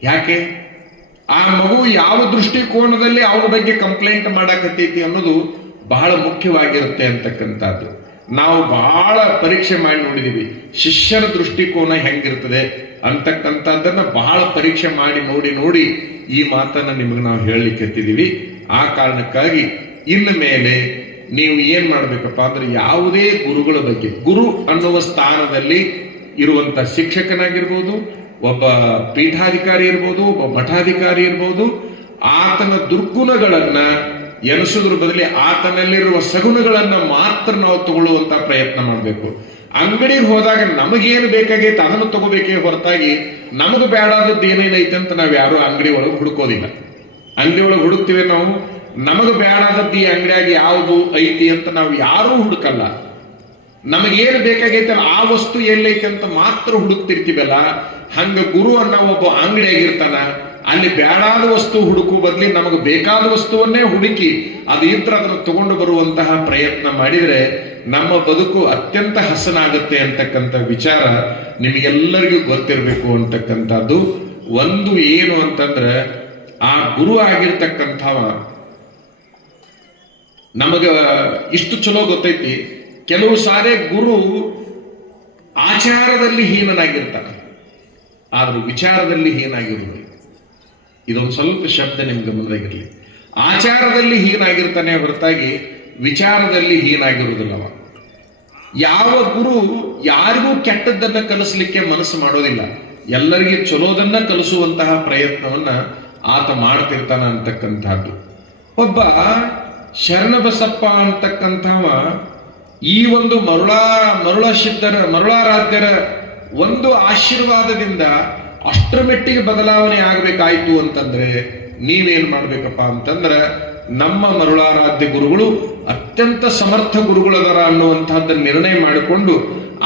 ಯಾಕೆ? ಆ ಮಗು ಯಾವ ದೃಷ್ಟಿಕೋನದಲ್ಲಿ ಅವನ ಬಗ್ಗೆ ಕಂಪ್ಲೇಂಟ್ ಮಾಡಾಕತ್ತೈತಿ ಅನ್ನೋದು ಬಹಳ ಮುಖ್ಯವಾಗಿರುತ್ತೆ ಅಂತಕ್ಕಂಥದ್ದು. ನಾವು ಬಹಳ ಪರೀಕ್ಷೆ ಮಾಡಿ ನೋಡಿದೀವಿ ಶಿಷ್ಯರ ದೃಷ್ಟಿಕೋನ ಹೆಂಗಿರ್ತದೆ ಅಂತಕ್ಕಂಥದ್ದನ್ನ ಬಹಳ ಪರೀಕ್ಷೆ ಮಾಡಿ ನೋಡಿ ಈ ಮಾತನ್ನ ನಿಮಗೆ ನಾವು ಹೇಳಲಿಕ್ಕೆ. ಆ ಕಾರಣಕ್ಕಾಗಿ ಇನ್ನು ಮೇಲೆ ನೀವು ಏನ್ ಮಾಡ್ಬೇಕಪ್ಪ ಅಂದ್ರೆ ಯಾವುದೇ ಗುರುಗಳ ಬಗ್ಗೆ, ಗುರು ಅನ್ನುವ ಸ್ಥಾನದಲ್ಲಿ ಇರುವಂತ ಶಿಕ್ಷಕನಾಗಿರ್ಬೋದು, ಒಬ್ಬ ಪೀಠಾಧಿಕಾರಿ ಇರ್ಬೋದು, ಒಬ್ಬ ಮಠಾಧಿಕಾರಿ ಇರ್ಬೋದು, ಆತನ ದುರ್ಗುಣಗಳನ್ನ ಎನಿಸೋದ್ರ ಬದಲಿ ಆತನಲ್ಲಿರುವ ಸಗುಣಗಳನ್ನ ಮಾತ್ರ ನಾವು ತಗೊಳ್ಳುವಂತ ಪ್ರಯತ್ನ ಮಾಡಬೇಕು. ಅಂಗಡಿಗೆ ಹೋದಾಗ ನಮಗೇನು ಬೇಕಾಗೈತೆ ಅದನ್ನು ತಗೋಬೇಕೇ ಹೊರತಾಗಿ ನಮಗೂ ಬೇಡಾದದ್ದು ಏನೇನೈತೆ ಅಂತ ನಾವು ಯಾರು ಅಂಗಡಿ ಒಳಗೆ ಹುಡುಕೋದಿಲ್ಲ. ಅಂಗಡಿ ಒಳಗೆ ಹುಡುಕ್ತಿವಿ ನಾವು, ನಮಗ ಬೇಡಾದದ್ದು ಈ ಅಂಗಡಿಯಾಗಿ ಯಾವುದು ಐತಿ ಅಂತ ನಾವು ಯಾರೂ ಹುಡುಕಲ್ಲ. ನಮಗೇನು ಬೇಕಾಗೈತೆ ಆ ವಸ್ತು ಎಲ್ಲೈತೆ ಅಂತ ಮಾತ್ರ ಹುಡುಕ್ತಿರ್ತೀವಲ್ಲ. ಹಂಗ ಗುರು ಅನ್ನೋ ಒಬ್ಬ ಅಂಗಡಿಯಾಗಿರ್ತಾನ, ಅಲ್ಲಿ ಬೇಡಾದ ವಸ್ತು ಹುಡುಕುವ ಬದಲಿ ನಮಗೆ ಬೇಕಾದ ವಸ್ತುವನ್ನೇ ಹುಡುಕಿ ಅದು ಇದ್ರೆ ಅದನ್ನು ತಗೊಂಡು ಬರುವಂತಹ ಪ್ರಯತ್ನ ಮಾಡಿದ್ರೆ ನಮ್ಮ ಬದುಕು ಅತ್ಯಂತ ಹಸನಾಗುತ್ತೆ ಅಂತಕ್ಕಂಥ ವಿಚಾರ ನಿಮಗೆಲ್ಲರಿಗೂ ಗೊತ್ತಿರಬೇಕು ಅಂತಕ್ಕಂಥದ್ದು. ಒಂದು ಏನು ಅಂತಂದ್ರೆ ಆ ಗುರು ಆಗಿರ್ತಕ್ಕಂಥವ ನಮಗ ಇಷ್ಟು ಚಲೋ ಗೊತ್ತೈತಿ. ಕೆಲವು ಸಾರಿ ಗುರು ಆಚಾರದಲ್ಲಿ ಹೀನನಾಗಿರ್ತಾನೆ, ಆದ್ರೂ ವಿಚಾರದಲ್ಲಿ ಹೀನಾಗಿರುವುದು. ಇದೊಂದು ಸ್ವಲ್ಪ ಶಬ್ದ ನಿಮ್ಗೆ ಗಮನದಾಗಿರ್ಲಿ. ಆಚಾರದಲ್ಲಿ ಹೀನಾಗಿರ್ತಾನೆ ಹೊರತಾಗಿ ವಿಚಾರದಲ್ಲಿ ಹೀನಾಗಿರುವುದಿಲ್ಲವ. ಯಾವ ಗುರು ಯಾರಿಗೂ ಕೆಟ್ಟದ್ದನ್ನ ಕಲಿಸ್ಲಿಕ್ಕೆ ಮನಸ್ಸು ಮಾಡೋದಿಲ್ಲ, ಎಲ್ಲರಿಗೆ ಚಲೋದನ್ನ ಕಲಿಸುವಂತಹ ಪ್ರಯತ್ನವನ್ನ ಆತ ಮಾಡ್ತಿರ್ತಾನ ಅಂತಕ್ಕಂಥದ್ದು. ಒಬ್ಬ ಶರಣಬಸಪ್ಪ ಅಂತಕ್ಕಂಥವ ಈ ಒಂದು ಮರುಳಾರಾಧ್ಯರ ಒಂದು ಆಶೀರ್ವಾದದಿಂದ ಅಷ್ಟರ ಮೆಟ್ಟಿಗೆ ಬದಲಾವಣೆ ಆಗ್ಬೇಕಾಯ್ತು ಅಂತಂದ್ರೆ ನೀವೇನ್ ಮಾಡ್ಬೇಕಪ್ಪ ಅಂತಂದ್ರೆ ನಮ್ಮ ಮರುಳಾರಾಧ್ಯ ಗುರುಗಳು ಅತ್ಯಂತ ಸಮರ್ಥ ಗುರುಗಳದರ ಅನ್ನುವಂತಹದ್ದನ್ನು ನಿರ್ಣಯ ಮಾಡಿಕೊಂಡು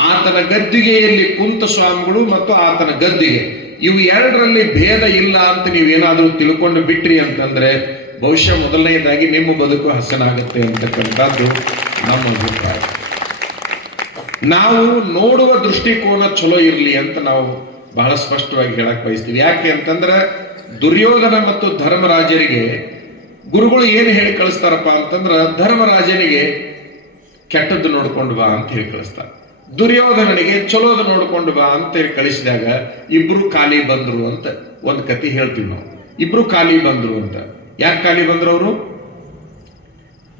ಆತನ ಗದ್ದಿಗೆಯಲ್ಲಿ ಕುಂತ ಸ್ವಾಮಿಗಳು ಮತ್ತು ಆತನ ಗದ್ದಿಗೆ ಇವು ಎರಡರಲ್ಲಿ ಭೇದ ಇಲ್ಲ ಅಂತ ನೀವೇನಾದ್ರೂ ತಿಳ್ಕೊಂಡು ಬಿಟ್ರಿ ಅಂತಂದ್ರೆ ಬಹುಶಃ ಮೊದಲನೆಯದಾಗಿ ನಿಮ್ಮ ಬದುಕು ಹಸನಾಗುತ್ತೆ ಅಂತಕ್ಕಂಥದ್ದು ನಮ್ಮ ಅಭಿಪ್ರಾಯ. ನಾವು ನೋಡುವ ದೃಷ್ಟಿಕೋನ ಚಲೋ ಇರಲಿ ಅಂತ ನಾವು ಬಹಳ ಸ್ಪಷ್ಟವಾಗಿ ಹೇಳಕ್ ಬಯಸ್ತೀವಿ. ಯಾಕೆ ಅಂತಂದ್ರೆ ದುರ್ಯೋಧನ ಮತ್ತು ಧರ್ಮರಾಜರಿಗೆ ಗುರುಗಳು ಏನು ಹೇಳಿ ಕಳಿಸ್ತಾರಪ್ಪ ಅಂತಂದ್ರ ಧರ್ಮರಾಜನಿಗೆ ಕೆಟ್ಟದ್ದು ನೋಡ್ಕೊಂಡು ಬಾ ಅಂತ ಹೇಳಿ ಕಳಿಸ್ತಾರೆ, ದುರ್ಯೋಧನನಿಗೆ ಚಲೋದು ನೋಡ್ಕೊಂಡು ಬಾ ಅಂತ ಹೇಳಿ ಕಳಿಸಿದಾಗ ಇಬ್ರು ಖಾಲಿ ಬಂದ್ರು ಅಂತ ಒಂದು ಕತೆ ಹೇಳ್ತೀವಿ ನಾವು. ಇಬ್ರು ಖಾಲಿ ಬಂದ್ರು ಅಂತ. ಯಾಕೆ ಖಾಲಿ ಬಂದ್ರು ಅವರು?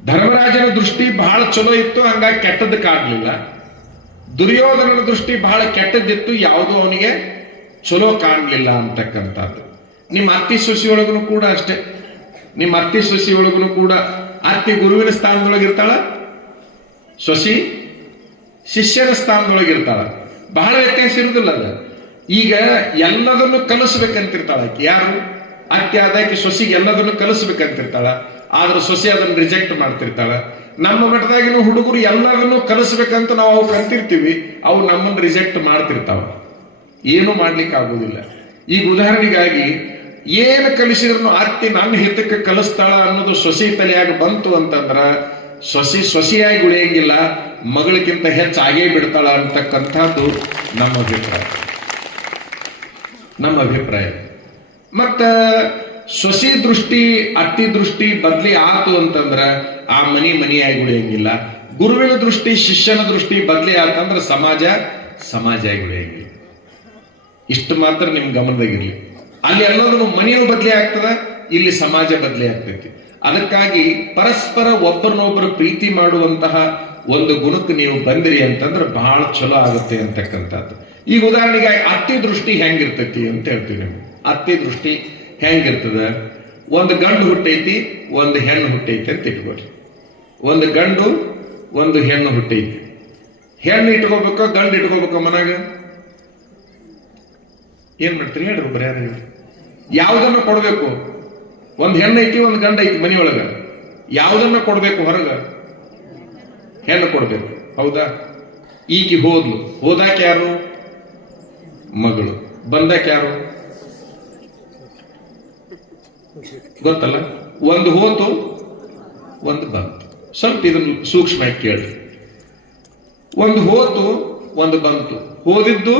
ಧರ್ಮರಾಜನ ದೃಷ್ಟಿ ಬಹಳ ಚಲೋ ಇತ್ತು, ಹಂಗಾಗಿ ಕೆಟ್ಟದ್ದು ಕಾಡ್ಲಿಲ್ಲ. ದುರ್ಯೋಧನನ ದೃಷ್ಟಿ ಬಹಳ ಕೆಟ್ಟದ್ದಿತ್ತು, ಯಾವುದೂ ಅವನಿಗೆ ಚಲೋ ಕಾಣಲಿಲ್ಲ ಅಂತಕ್ಕಂಥದ್ದು. ನಿಮ್ಮ ಅತ್ತಿ ಸೊಸಿಯೊಳಗೂ ಕೂಡ ಅಷ್ಟೇ. ನಿಮ್ಮ ಅತ್ತಿ ಸೊಸಿಯೊಳಗೂ ಕೂಡ ಅತ್ತಿ ಗುರುವಿನ ಸ್ಥಾನದೊಳಗಿರ್ತಾಳ, ಸೊಸಿ ಶಿಷ್ಯನ ಸ್ಥಾನದೊಳಗಿರ್ತಾಳ. ಬಹಳ ವ್ಯತ್ಯಾಸ ಇರುವುದಿಲ್ಲ ಅದ. ಈಗ ಎಲ್ಲದನ್ನು ಕಲಿಸ್ಬೇಕಂತಿರ್ತಾಳ ಆಕಿ. ಯಾರು? ಅತ್ತಿ ಆದಾಕಿ ಸೊಸಿಗೆ ಎಲ್ಲದನ್ನು ಕಲಿಸ್ಬೇಕಂತಿರ್ತಾಳ, ಆದ್ರೆ ಸೊಸಿ ಅದನ್ನು ರಿಜೆಕ್ಟ್ ಮಾಡ್ತಿರ್ತಾಳ. ನಮ್ಮ ಮಠದಾಗಿನ ಹುಡುಗರು ಎಲ್ಲದನ್ನು ಕಲಿಸ್ಬೇಕಂತ ನಾವು ಅವು ಕಲ್ತಿರ್ತೀವಿ, ಅವು ನಮ್ಮನ್ನು ರಿಜೆಕ್ಟ್ ಮಾಡ್ತಿರ್ತಾವ, ಏನು ಮಾಡ್ಲಿಕ್ಕೆ ಆಗೋದಿಲ್ಲ. ಈಗ ಉದಾಹರಣೆಗಾಗಿ ಏನು ಕಲಿಸಿದ್ರು ಅತ್ತಿ ನನ್ನ ಹಿತಕ್ಕೆ ಕಲಿಸ್ತಾಳ ಅನ್ನೋದು ಸೊಸಿ ತಲೆಯಾಗಿ ಬಂತು ಅಂತಂದ್ರ ಸೊಸಿಯಾಗಿ ಉಳಿಯಂಗಿಲ್ಲ, ಮಗಳಿಗಿಂತ ಹೆಚ್ಚಾಗೇ ಬಿಡ್ತಾಳ ಅಂತಕ್ಕಂಥದ್ದು ನಮ್ಮ ಅಭಿಪ್ರಾಯ. ಮತ್ತ ಸೊಸಿ ದೃಷ್ಟಿ ಅತ್ತಿ ದೃಷ್ಟಿ ಬದ್ಲಿ ಆತು ಅಂತಂದ್ರ ಆ ಮನಿಯಾಗಿ ಉಳಿಯಂಗಿಲ್ಲ. ಗುರುವಿನ ದೃಷ್ಟಿ ಶಿಷ್ಯನ ದೃಷ್ಟಿ ಬದ್ಲಿ ಆತಂದ್ರ ಸಮಾಜ ಆಗಿ ಉಳಿಯಂಗಿಲ್ಲ. ಇಷ್ಟು ಮಾತ್ರ ನಿಮ್ ಗಮನದಾಗಿರ್ಲಿ. ಅಲ್ಲಿ ಎಲ್ಲದನ್ನು ಮನೆಯೂ ಬದಲಿ ಆಗ್ತದ, ಇಲ್ಲಿ ಸಮಾಜ ಬದಲಿ ಆಗ್ತೈತಿ. ಅದಕ್ಕಾಗಿ ಪರಸ್ಪರ ಒಬ್ಬರನ್ನೊಬ್ಬರು ಪ್ರೀತಿ ಮಾಡುವಂತಹ ಒಂದು ಗುಣಕ್ಕೆ ನೀವು ಬಂದಿರಿ ಅಂತಂದ್ರೆ ಬಹಳ ಚಲೋ ಆಗುತ್ತೆ ಅಂತಕ್ಕಂಥದ್ದು. ಈಗ ಉದಾಹರಣೆಗೆ ಅತ್ತಿ ದೃಷ್ಟಿ ಹೆಂಗಿರ್ತೈತಿ ಅಂತ ಹೇಳ್ತೀವಿ ನಿಮ್ಗೆ. ಅತ್ತಿ ದೃಷ್ಟಿ ಹೆಂಗಿರ್ತದ? ಒಂದು ಗಂಡು ಹುಟ್ಟೈತಿ, ಒಂದು ಹೆಣ್ಣು ಹುಟ್ಟೈತಿ ಅಂತ ಇಟ್ಕೊಳ್ರಿ. ಒಂದು ಗಂಡು ಒಂದು ಹೆಣ್ಣು ಹುಟ್ಟೈತಿ. ಹೆಣ್ಣು ಇಟ್ಕೋಬೇಕ ಗಂಡು ಇಟ್ಕೋಬೇಕ ಮನಾಗ? ಏನ್ ಮಾಡ್ತೀರಿ ಹೇಳ್ರಿ, ಒಬ್ಬರು ಯಾರು ಹೇಳಿ. ಯಾವ್ದನ್ನ ಕೊಡ್ಬೇಕು? ಒಂದು ಹೆಣ್ಣು ಐತಿ, ಒಂದು ಗಂಡ ಐತಿ ಮನೆಯೊಳಗ. ಯಾವ್ದನ್ನ ಕೊಡ್ಬೇಕು ಹೊರಗ? ಹೆಣ್ಣು ಕೊಡ್ಬೇಕು, ಹೌದಾ? ಈಕಿ ಹೋದ್ಲು, ಹೋದಾಕ ಯಾರು? ಮಗಳು. ಬಂದಾಕ ಯಾರು? ಗೊತ್ತಲ್ಲ. ಒಂದು ಹೋತು, ಒಂದು ಬಂತು. ಸ್ವಲ್ಪ ಇದನ್ನು ಸೂಕ್ಷ್ಮ ಕೇಳಿ. ಒಂದು ಹೋತು, ಒಂದು ಬಂತು. ಹೋದಿದ್ದು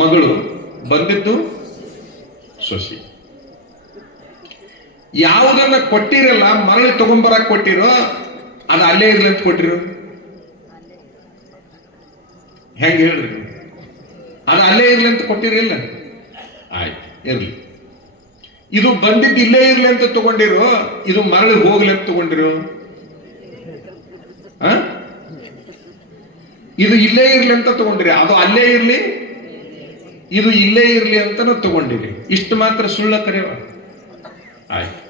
ಮಗಳು, ಬಂದಿದ್ದು ಸೊಸಿ. ಯಾವುದನ್ನ ಕೊಟ್ಟಿರಲ್ಲ, ಮರಳಿ ತಗೊಂಬರಕ್ ಕೊಟ್ಟಿರೋ ಅದು ಅಲ್ಲೇ ಇರ್ಲಿ ಅಂತ ಕೊಟ್ಟಿರೋ? ಹೆಂಗ ಹೇಳ್ರಿ? ಅದು ಅಲ್ಲೇ ಇರ್ಲಿ ಅಂತ ಕೊಟ್ಟಿರಿಲ್ಲ? ಆಯ್ತು, ಇರ್ಲಿ. ಇದು ಬಂದಿದ್ದು ಇಲ್ಲೇ ಇರ್ಲಿ ಅಂತ ತಗೊಂಡಿರೋ, ಇದು ಮರಳಿ ಹೋಗ್ಲಿ ಅಂತ ತಗೊಂಡಿರೋ? ಇದು ಇಲ್ಲೇ ಇರ್ಲಿ ಅಂತ ತಗೊಂಡಿರಿ, ಅದು ಅಲ್ಲೇ ಇರ್ಲಿ, ಇದು ಇಲ್ಲೇ ಇರ್ಲಿ ಅಂತ ತಗೊಂಡಿರಿ. ಇಷ್ಟು ಮಾತ್ರ ಸುಳ್ಳ ಕರೆಯವ? ಆಯ್ತು.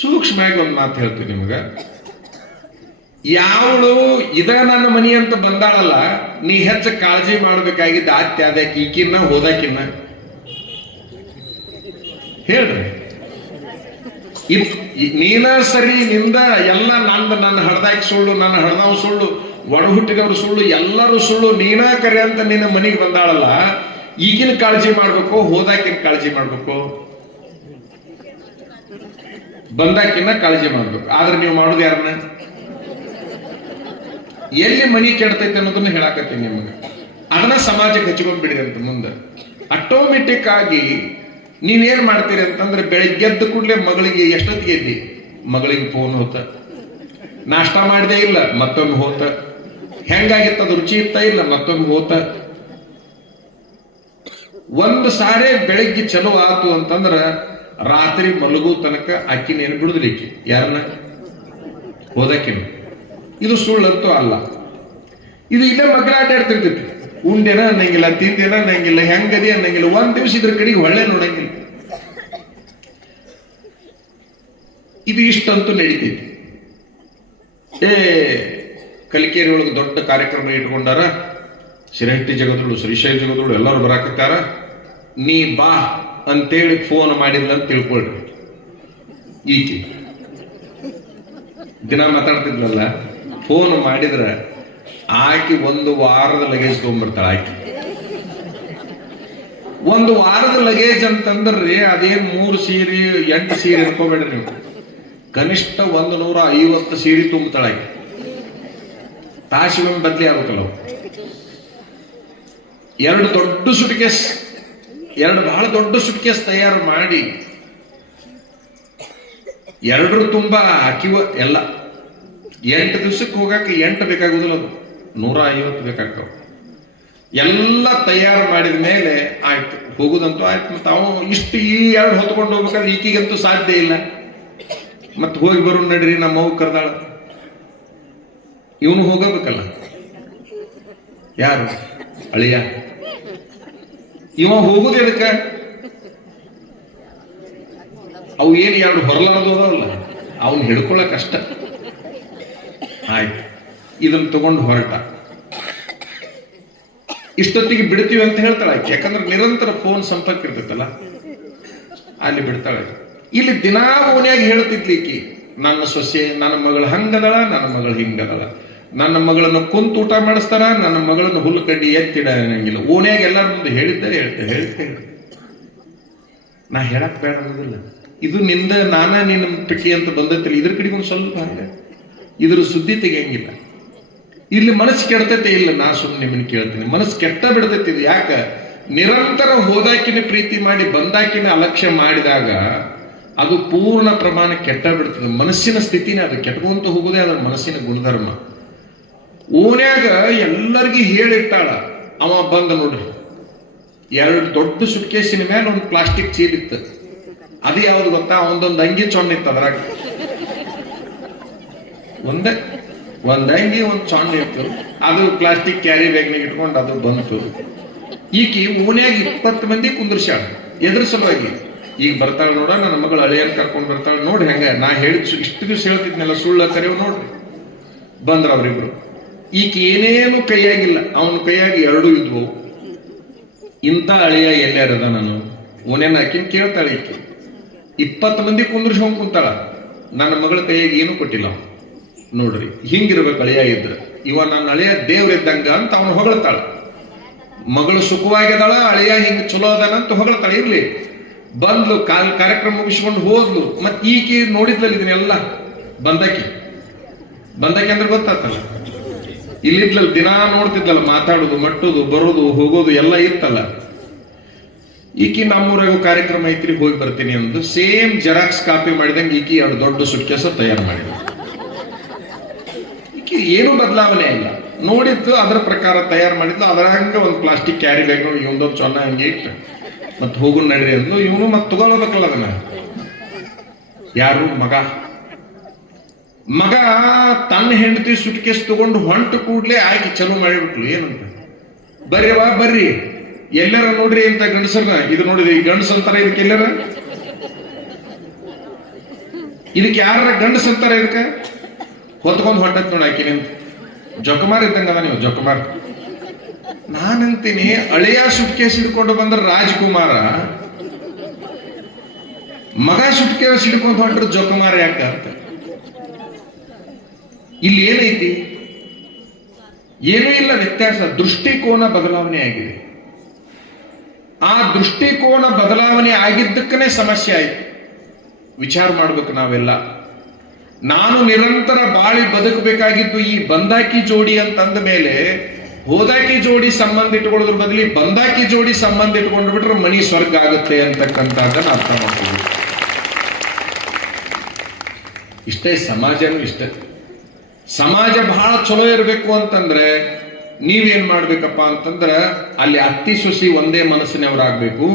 ಸೂಕ್ಷ್ಮವಾಗಿ ಒಂದು ಮಾತು ಹೇಳ್ತೀನಿ ನಿಮಗ. ಯಾವಳು ಇದ ನನ್ನ ಮನಿ ಅಂತ ಬಂದಾಳಲ್ಲ, ನೀ ಹೆಚ್ಚು ಕಾಳಜಿ ಮಾಡಬೇಕಾಗಿದ್ದ ಆತ್ಯ ಅದಕ್ಕೆ ಈಕಿನ್ನ ಹೋದಾಕಿನ್ನ ಹೇಳ್ರಿ. ನೀನ ಸರಿ, ನಿಂದ ಎಲ್ಲ ನನ್ನ ಹಡ್ದಾಕಿ ಸುಳ್ಳು, ನನ್ನ ಹಡ್ದವ್ ಸುಳ್ಳು, ಒಡ ಹುಟ್ಟಿದವರು ಸುಳ್ಳು, ಎಲ್ಲರೂ ಸುಳ್ಳು, ನೀನ ಕರೆ ಅಂತ ನಿನ್ನ ಮನೆಗೆ ಬಂದಾಳಲ್ಲ, ಈಗಿನ ಕಾಳಜಿ ಮಾಡ್ಬೇಕು ಹೋದಾಕಿನ ಕಾಳಜಿ ಮಾಡ್ಬೇಕು? ಬಂದಾಕಿನ ಕಾಳಜಿ ಮಾಡ್ಬೇಕು. ಆದ್ರೆ ನೀವು ಮಾಡೋದು ಯಾರನ್ನ? ಎಲ್ಲಿ ಮನಿ ಕೆಡ್ತೈತೆ ಅನ್ನೋದನ್ನ ಹೇಳಾಕತ್ತೀನಿ ನಿಮಗೆ. ಅದನ್ನ ಸಮಾಜಕ್ಕೆ ಹಚ್ಕೊಂಡ್ಬಿಡಿರಿ ಅಂತ ಮುಂದೆ. ಆಟೋಮೆಟಿಕ್ ಆಗಿ ನೀವೇನ್ ಮಾಡ್ತೀರಿ ಅಂತಂದ್ರೆ, ಬೆಳಿಗ್ಗೆ ಎದ್ದ ಕೂಡಲೇ ಮಗಳಿಗೆ ಎಷ್ಟೊತ್ತಿಗೆ ಎದ್ದಿ? ಮಗಳಿಗೆ ಫೋನ್ ಹೋತ, ನಾಷ್ಟ ಮಾಡದೇ ಇಲ್ಲ ಮತ್ತೊಮ್ಮೆ ಹೋತ, ಹೆಂಗಾಗಿತ್ತ ಅದು ರುಚಿ ಇತ್ತ ಇಲ್ಲ ಮತ್ತೊಮ್ಮೆ ಹೋತ. ಒಂದು ಸಾರಿ ಬೆಳಿಗ್ಗೆ ಚಲೋ ಆತು ಅಂತಂದ್ರ ರಾತ್ರಿ ಮಲಗು ತನಕ ಅಕ್ಕಿನೇನು ಬಿಡುದಿಲ್ಲ. ಯಾರನ್ನ? ಹೋದಕ್ಕಿನ. ಇದು ಸುಳ್ಳಂತೂ ಅಲ್ಲ. ಇದು ಇಲ್ಲೇ ಮಕ್ಕಳ ಆಟಾಡ್ತಿರ್ತೈತಿ. ಉಂಡೆನ ಅನ್ನಂಗಿಲ್ಲ, ತಿಂದೇನ ಅನ್ನಂಗಿಲ್ಲ, ಹೆಂಗದಿ ಅನ್ನಂಗಿಲ್ಲ, ಒಂದ್ ದಿವಸ ಇದ್ರ ಕಡೆಗೆ ಒಳ್ಳೆ ನೋಡಂಗಿಲ್ಲ. ಇದು ಇಷ್ಟಂತೂ ನಡೀತೈತಿ. ಕಲಿಕೇರಿ ಒಳಗೆ ದೊಡ್ಡ ಕಾರ್ಯಕ್ರಮ ಇಟ್ಕೊಂಡಾರ. ಶಿರಹಟ್ಟಿ ಜಗದಳು, ಶ್ರೀಶೈಲ ಜಗದಳು ಎಲ್ಲರೂ ಬರಾಕತ್ತಾರ. ನೀ ಬಾ ಅಂತೇಳಿ ಫೋನ್ ಮಾಡಿಲ್ಲ ಅಂತ ತಿಳ್ಕೊಳ್ರಿ. ಈಕಿ ದಿನ ಮಾತಾಡ್ತಿದ್ಲಲ್ಲ, ಫೋನ್ ಮಾಡಿದ್ರ ಆಕಿ ಒಂದು ವಾರದ ಲಗೇಜ್ ತಗೊಂಡ್ಬರ್ತಾಳ. ಆಕಿ ಒಂದು ವಾರದ ಲಗೇಜ್ ಅಂತಂದ್ರಿ ಅದೇನ್ 3 ಸೀರೆ 8 ಸೀರೆ ಅನ್ಕೋಬೇಡ್ರಿ ನೀವು. ಕನಿಷ್ಠ 150 ಸೀರೆ ತುಂಬತಾಳ ಆಕಿ. ತಾಸಿಗೊಮ್ಮೆ ಬದ್ಲಿ ಆಗ್ಬೇಕಲ್ಲ. 2 ದೊಡ್ಡ ಸುಟ್ಕೇಸ್, 2 ಬಹಳ ದೊಡ್ಡ ಸುಟ್ಕೇಸ್ ತಯಾರು ಮಾಡಿ 2 ತುಂಬಾ ಹಾಕಿವ ಎಲ್ಲ. 8 ದಿವಸಕ್ಕೆ ಹೋಗಾಕ 8 ಬೇಕಾಗುದಿಲ್ಲ, ಅದು 150 ಬೇಕಾಗ್ತಾವ. ಎಲ್ಲ ತಯಾರು ಮಾಡಿದ ಮೇಲೆ ಆಯ್ತು, ಹೋಗುದಂತೂ ಆಯ್ತು. ಮತ್ತೆ ಅವ ಇಷ್ಟು ಈ 2 ಹೊತ್ಕೊಂಡು ಹೋಗ್ಬೇಕಾದ್ರೆ ಈಕಿಗಂತೂ ಸಾಧ್ಯ ಇಲ್ಲ. ಮತ್ತೆ ಹೋಗಿ ಬರೋಣ ನಡ್ರಿ, ನಮ್ಮ ಅವ್ವ ಕರ್ದಾಳ. ಇವನು ಹೋಗಬೇಕಲ್ಲ. ಯಾರು? ಅಳಿಯ. ಇವ ಹೋಗುದು ಎದಕ್ಕ? ಅವು ಏನು 2 ಹೊರಲನದಲ್ಲ, ಅವನ್ ಹಿಡ್ಕೊಳ್ಳಕ್ ಕಷ್ಟ. ಆಯ್ತು, ಇದನ್ನ ತಗೊಂಡು ಹೊರಟ. ಇಷ್ಟೊತ್ತಿಗೆ ಬಿಡ್ತೀವಿ ಅಂತ ಹೇಳ್ತಾಳೆ ಆಕೆ. ಯಾಕಂದ್ರೆ ನಿರಂತರ ಫೋನ್ ಸಂಪರ್ಕ ಇರ್ತೈತಲ್ಲ, ಅಲ್ಲಿ ಬಿಡ್ತಾಳೆ. ಇಲ್ಲಿ ದಿನಾ ಓನ್ಯಾಗಿ ಹೇಳ್ತಿದ್ಲಿಕ್ಕಿ, ನನ್ನ ಸೊಸೆ, ನನ್ನ ಮಗಳು ಹಂಗದಳ, ನನ್ನ ಮಗಳು ಹಿಂಗದಳ, ನನ್ನ ಮಗಳನ್ನು ಕುಂತು ಊಟ ಮಾಡಿಸ್ತಾರ, ನನ್ನ ಮಗಳನ್ನು ಹುಲ್ಲು ಕಡ್ಡಿ ಎತ್ತಿಡ ಅನ್ನಂಗಿಲ್ಲ. ಓನ್ಯಾಗ ಎಲ್ಲರ ಮುಂದೆ ಹೇಳಿದ್ದೆ ಹೇಳ್ತೆ. ನಾ ಹೇಳಕ್ ಬೇಡ ಅನ್ನೋದಿಲ್ಲ. ಇದು ನಿಂದ ನಾನಾ ನಿನ್ನ ಪಿಕ್ಕಿ ಅಂತ ಬಂದೈತಿಲ್ಲ, ಇದ್ರ ಕಡೆಗೆ ಒಂದು ಸ್ವಲ್ಪ ಹಾಗೆ ಇದ್ರ ಸುದ್ದಿ ತೆಗಿಯಂಗಿಲ್ಲ. ಇಲ್ಲಿ ಮನಸ್ಸು ಕೆಡ್ತೈತೆ ಇಲ್ಲ, ನಾ ಸುಮ್ಮನೆ ನಿಮ್ಮನ್ನ ಕೇಳ್ತೀನಿ. ಮನಸ್ಸು ಕೆಟ್ಟ ಬಿಡ್ತೈತಿ. ಇದು ಯಾಕ? ನಿರಂತರ ಹೋದಾಕಿನ ಪ್ರೀತಿ ಮಾಡಿ ಬಂದಾಕಿನ ಅಲಕ್ಷ್ಯ ಮಾಡಿದಾಗ ಅದು ಪೂರ್ಣ ಪ್ರಮಾಣ ಕೆಟ್ಟ ಬಿಡ್ತದೆ. ಮನಸ್ಸಿನ ಸ್ಥಿತಿನೇ ಅದು. ಕೆಟ್ಕೊಂತ ಹೋಗೋದೇ ಅದರ ಮನಸ್ಸಿನ ಗುಣಧರ್ಮ. ಓನ್ಯಾಗ ಎಲ್ಲರಿಗೂ ಹೇಳಿರ್ತಾಳ. ಅವ ಬಂದ ನೋಡ್ರಿ, 2 ದೊಡ್ಡ ಸುಟ್ಕೇಸಿನ ಮೇಲೆ ಒಂದು ಪ್ಲಾಸ್ಟಿಕ್ ಚೀಲ ಇತ್ತು. ಅದು ಯಾವ್ದು ಗೊತ್ತಾ? ಒಂದೊಂದು ಅಂಗಿ ಚೊಣ್ಣ ಇತ್ತು ಅದ್ರಾಗ. ಒಂದೇ ಒಂದ್ ಅಂಗಿ ಒಂದ್ ಸಣ್ಣ ಇತ್ತು, ಅದು ಪ್ಲಾಸ್ಟಿಕ್ ಕ್ಯಾರಿ ಬ್ಯಾಗ್ನಾಗ ಇಟ್ಕೊಂಡು ಅದು ಬಂತು. ಈಕಿ ಓನ್ಯಾಗ 20 ಮಂದಿ ಕುಂದ್ರಸ್ಯಾಳ. ಎದ್ರ ಸಲುವಾಗಿ? ಈಗ ಬರ್ತಾಳ ನೋಡ, ನನ್ನ ಮಗಳು ಹಳೆಯನ್ ಕರ್ಕೊಂಡ್ ಬರ್ತಾಳ ನೋಡಿ. ಹೆಂಗ ನಾ ಹೇಳಿದ್ ಇಷ್ಟು ದಿವಸ ಹೇಳ್ತಿದ್ನೆಲ್ಲ ಸುಳ್ಳ ಕರೆಯವ್ ನೋಡ್ರಿ. ಬಂದ್ರ ಅವ್ರಿಬ್ರು. ಈಕಿ ಏನೇನು ಕೈಯಾಗಿಲ್ಲ, ಅವನ ಕೈಯಾಗಿ 2 ಇದ್ವು. ಇಂಥ ಅಳಿಯ ಎಲ್ಲಾರದ ನಾನು ಓನೇನ ಹಾಕಿನ್ ಕೇಳ್ತಾಳೆ ಈಕಿ. 20 ಮಂದಿ ಕುಂದ್ರಿಸ್ಕೊಂಡ್ ಕುಂತಾಳ, ನನ್ನ ಮಗಳ ಕೈಯಾಗಿ ಏನು ಕೊಟ್ಟಿಲ್ಲ. ನೋಡ್ರಿ, ಹಿಂಗಿರ್ಬೇಕು ಅಳಿಯ ಇದ್ರ. ಇವ ನನ್ನ ಅಳಿಯ ದೇವ್ರಿದ್ದಂಗ ಅಂತ ಅವನು ಹೊಗಳ್ತಾಳ. ಮಗಳು ಸುಖವಾಗಿದ್ದಾಳ, ಅಳಿಯ ಹಿಂಗ್ ಚಲೋ ಅದಾನಂತ ಹೊಗಳ್ತಾಳ. ಇರ್ಲಿ, ಬಂದ್ಲು, ಕಾರ್ಯಕ್ರಮ ಮುಗಿಸ್ಕೊಂಡು ಹೋದ್ಲು. ಮತ್ ಈಕಿ ನೋಡಿದ್ಲಲ್ಲ ಇದನ್ನೆಲ್ಲ. ಬಂದಾಕಿ ಅಂದ್ರೆ ಗೊತ್ತಾತಲ್ಲ, ಇಲ್ಲಿದ್ಲಲ್ಲ, ದಿನಾ ನೋಡ್ತಿದ್ಲಲ್ಲ, ಮಾತಾಡುದು, ಮಟ್ಟುದು, ಬರೋದು, ಹೋಗೋದು ಎಲ್ಲ ಇತ್ತಲ್ಲ. ಈಕಿ ನಮ್ಮೂರಾಗ ಕಾರ್ಯಕ್ರಮ ಐತ್ರಿ, ಹೋಗಿ ಬರ್ತೀನಿ ಅಂದು ಸೇಮ್ ಜೆರಾಕ್ಸ್ ಕಾಪಿ ಮಾಡಿದಂಗೆ ಈಕಿ 2 ದೊಡ್ಡ ಸುಟ್ಕೇಸ ತಯಾರು ಮಾಡಿದ್ರು. ಈಕಿ ಏನು ಬದಲಾವಣೆ ಇಲ್ಲ, ನೋಡಿದ್ದು ಅದರ ಪ್ರಕಾರ ತಯಾರು ಮಾಡಿದ್ಲು. ಅದರ ಹಂಗ ಒಂದು ಪ್ಲಾಸ್ಟಿಕ್ ಕ್ಯಾರಿ ಬ್ಯಾಗ್ ನೋಡಿ ಇವೊಂದೊಂದು ಚೊನ್ನ ಹಂಗೆ ಇಟ್ಟು ಮತ್ ಹೋಗು ನಡ್ರಿ ಅಂದ್ಲು. ಇವನು ಮತ್ ತಗೊಳ್ಬೇಕಲ್ಲ ಅದನ್ನ. ಯಾರು? ಮಗ ತನ್ನ ಹೆಂಡತಿ ಸುಟ್ಕೇಸ್ ತಗೊಂಡು ಹೊಂಟು ಕೂಡ್ಲೆ ಆಯ್ಕೆ ಚಲೋ ಮಾಡಿಬಿಟ್ಲು. ಏನಂತ? ಬರ್ರಿವಾ ಬರ್ರಿ, ಎಲ್ಲರ ನೋಡ್ರಿ ಅಂತ ಗಂಡಸರ್ನ. ಇದು ನೋಡಿದ್ರಿ, ಗಂಡಸ ಅಂತಾರ ಇದಕ್ಕೆ? ಎಲ್ಲರ ಇದಕ್ಕೆ ಯಾರ ಗಂಡಸ ಅಂತಾರ? ಇದಕ್ಕೆ ಹೊತ್ಕೊಂಡ್ ಹೊಂಟತ್ ನೋಡಿ ಆಕಿ ನಿಂತ. ಜೊಕಮಾರ್ ಇದ್ದಂಗದ ನೀವು, ಜೊಕಮಾರ್. ನಾನಂತೀನಿ, ಹಳೆಯ ಸುಟ್ಕೇಸ್ ಹಿಡ್ಕೊಂಡು ಬಂದ್ರ ರಾಜ್ಕುಮಾರ, ಮಗ ಸುಟ್ಕೇಸ್ ಹಿಡ್ಕೊಂಡು ಹೊಂಟ್ರ ಜೊಕಮಾರ ಯಾಕ ಅಂತ. ಇಲ್ಲಿ ಏನೈತಿ? ಏನೂ ಇಲ್ಲ, ವ್ಯತ್ಯಾಸ. ದೃಷ್ಟಿಕೋನ ಬದಲಾವಣೆ ಆಗಿದೆ. ಆ ದೃಷ್ಟಿಕೋನ ಬದಲಾವಣೆ ಆಗಿದ್ದಕ್ಕನೇ ಸಮಸ್ಯೆ ಆಯ್ತು. ವಿಚಾರ ಮಾಡ್ಬೇಕು ನಾವೆಲ್ಲ. ನಾನು ನಿರಂತರ ಬಾಳಿ ಬದುಕಬೇಕಾಗಿದ್ದು ಈ ಬಂದಾಕಿ ಜೋಡಿ ಅಂತಂದ ಮೇಲೆ ಹೋದಾಕಿ ಜೋಡಿ ಸಂಬಂಧ ಇಟ್ಕೊಳ್ಳೋದ್ರ ಬದಲಿ ಬಂದಾಕಿ ಜೋಡಿ ಸಂಬಂಧ ಇಟ್ಕೊಂಡು ಬಿಟ್ರೆ ಮನಿ ಸ್ವರ್ಗ ಆಗುತ್ತೆ ಅಂತಕ್ಕಂಥದ್ದನ್ನ ಅರ್ಥ ಮಾಡ್ತೀವಿ. ಇಷ್ಟೇ ಸಮಾಜನೂ ಇಷ್ಟೇ. ಸಮಾಜ ಬಹಳ ಚಲೋ ಇರಬೇಕು ಅಂತಂದ್ರೆ ನೀವೇನ್ ಮಾಡ್ಬೇಕಪ್ಪ ಅಂತಂದ್ರೆ ಅಲ್ಲಿ ಅತ್ತಿ ಸೊಸಿ ಒಂದೇ ಮನಸ್ಸಿನವರಾಗಬೇಕು,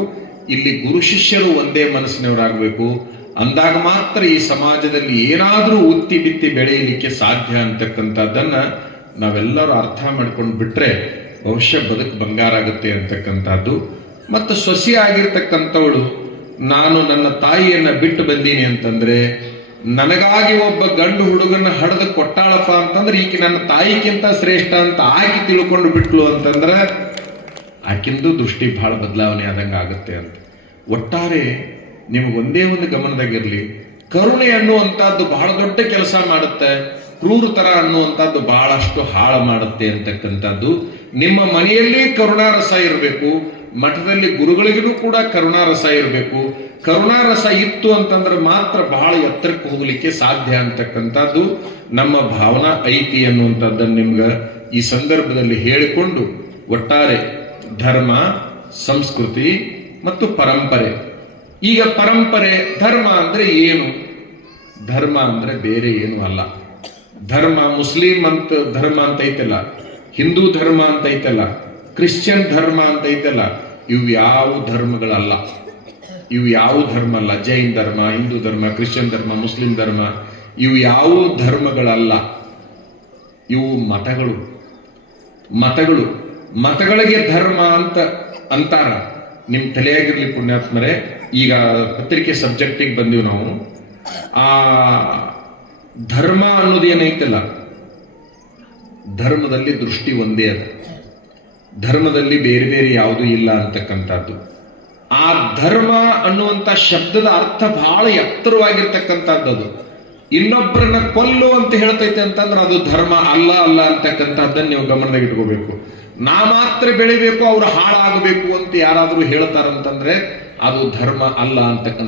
ಇಲ್ಲಿ ಗುರು ಶಿಷ್ಯರು ಒಂದೇ ಮನಸ್ಸಿನವರಾಗಬೇಕು. ಅಂದಾಗ ಮಾತ್ರ ಈ ಸಮಾಜದಲ್ಲಿ ಏನಾದ್ರೂ ಉತ್ತಿ ಬಿತ್ತಿ ಬೆಳೆಯಲಿಕ್ಕೆ ಸಾಧ್ಯ ಅಂತಕ್ಕಂಥದ್ದನ್ನ ನಾವೆಲ್ಲರೂ ಅರ್ಥ ಮಾಡ್ಕೊಂಡು ಬಿಟ್ರೆ ಭವಿಷ್ಯ ಬದುಕು ಬಂಗಾರ ಆಗುತ್ತೆ ಅಂತಕ್ಕಂಥದ್ದು. ಮತ್ತು ಸೊಸಿ ಆಗಿರ್ತಕ್ಕಂಥವಳು, ನಾನು ನನ್ನ ತಾಯಿಯನ್ನ ಬಿಟ್ಟು ಬಂದೀನಿ ಅಂತಂದ್ರೆ ನನಗಾಗಿ ಒಬ್ಬ ಗಂಡು ಹುಡುಗನ ಹಡದು ಕೊಟ್ಟಾಳಪ್ಪ ಅಂತಂದ್ರೆ ಈಕೆ ನನ್ನ ತಾಯಿಗಿಂತ ಶ್ರೇಷ್ಠ ಅಂತ ಆಕಿ ತಿಳ್ಕೊಂಡು ಬಿಟ್ಲು ಅಂತಂದ್ರೆ ಆಕಿಂದು ದೃಷ್ಟಿ ಬಹಳ ಬದಲಾವಣೆ ಆದಂಗ ಆಗುತ್ತೆ ಅಂತ. ಒಟ್ಟಾರೆ ನಿಮ್ಗೆ ಒಂದೇ ಒಂದು ಗಮನದಾಗಿರ್ಲಿ, ಕರುಣೆ ಅನ್ನುವಂಥದ್ದು ಬಹಳ ದೊಡ್ಡ ಕೆಲಸ ಮಾಡುತ್ತೆ, ಕ್ರೂರತರ ಅನ್ನುವಂಥದ್ದು ಬಹಳಷ್ಟು ಹಾಳು ಮಾಡುತ್ತೆ ಅಂತಕ್ಕಂಥದ್ದು. ನಿಮ್ಮ ಮನೆಯಲ್ಲಿ ಕರುಣಾರಸ ಇರಬೇಕು, ಮಠದಲ್ಲಿ ಗುರುಗಳಿಗೂ ಕೂಡ ಕರುಣಾರಸ ಇರಬೇಕು. ಕರುಣಾರಸ ಇತ್ತು ಅಂತಂದ್ರೆ ಮಾತ್ರ ಬಹಳ ಎತ್ತರಕ್ಕೆ ಹೋಗ್ಲಿಕ್ಕೆ ಸಾಧ್ಯ ಅಂತಕ್ಕಂಥದ್ದು ನಮ್ಮ ಭಾವನಾ ಐತಿ ಅನ್ನುವಂಥದ್ದನ್ನು ನಿಮ್ಗೆ ಈ ಸಂದರ್ಭದಲ್ಲಿ ಹೇಳಿಕೊಂಡು, ಒಟ್ಟಾರೆ ಧರ್ಮ, ಸಂಸ್ಕೃತಿ ಮತ್ತು ಪರಂಪರೆ. ಈಗ ಪರಂಪರೆ, ಧರ್ಮ ಅಂದ್ರೆ ಏನು? ಧರ್ಮ ಅಂದ್ರೆ ಬೇರೆ ಏನು ಅಲ್ಲ. ಧರ್ಮ ಮುಸ್ಲಿಂ ಅಂತ ಧರ್ಮ ಅಂತ ಐತಲ್ಲ, ಹಿಂದೂ ಧರ್ಮ ಅಂತ ಐತಲ್ಲ, ಕ್ರಿಶ್ಚಿಯನ್ ಧರ್ಮ ಅಂತ ಐತಲ್ಲ, ಇವು ಯಾವ ಧರ್ಮಗಳಲ್ಲ. ಇವು ಯಾವ ಧರ್ಮ ಅಲ್ಲ. ಜೈನ್ ಧರ್ಮ, ಹಿಂದೂ ಧರ್ಮ, ಕ್ರಿಶ್ಚಿಯನ್ ಧರ್ಮ, ಮುಸ್ಲಿಂ ಧರ್ಮ, ಇವು ಯಾವ ಧರ್ಮಗಳಲ್ಲ. ಇವು ಮತಗಳು. ಮತಗಳಿಗೆ ಧರ್ಮ ಅಂತ ಅಂತಾರ. ನಿಮ್ ತಲೆಯಾಗಿರ್ಲಿ ಪುಣ್ಯಾತ್ಮರೇ. ಈಗ ಪತ್ರಿಕೆ ಸಬ್ಜೆಕ್ಟಿಗೆ ಬಂದೀವಿ ನಾವು. ಆ ಧರ್ಮ ಅನ್ನೋದು ಏನೈತಲ್ಲ, ಧರ್ಮದಲ್ಲಿ ದೃಷ್ಟಿ ಒಂದೇ ಅದ. ಧರ್ಮದಲ್ಲಿ ಬೇರೆ ಬೇರೆ ಯಾವುದೂ ಇಲ್ಲ ಅಂತಕ್ಕಂಥದ್ದು. ಆ ಧರ್ಮ ಅನ್ನುವಂಥ ಶಬ್ದದ ಅರ್ಥ ಬಹಳ ಎತ್ತರವಾಗಿರ್ತಕ್ಕಂಥದ್ದು. ಅದು ಇನ್ನೊಬ್ಬರನ್ನ ಕೊಲ್ಲು ಅಂತ ಹೇಳ್ತೈತೆ ಅಂತಂದ್ರೆ ಅದು ಧರ್ಮ ಅಲ್ಲ ಅಂತಕ್ಕಂಥದ್ದನ್ನ ನೀವು ಗಮನದಾಗ ಇಟ್ಕೋಬೇಕು. ನಾ ಮಾತ್ರ ಬೆಳಿಬೇಕು, ಅವ್ರು ಹಾಳಾಗಬೇಕು ಅಂತ ಯಾರಾದ್ರೂ ಹೇಳ್ತಾರಂತಂದ್ರೆ ಅದು ಧರ್ಮ ಅಲ್ಲ ಅಂತಕ್ಕಂಥ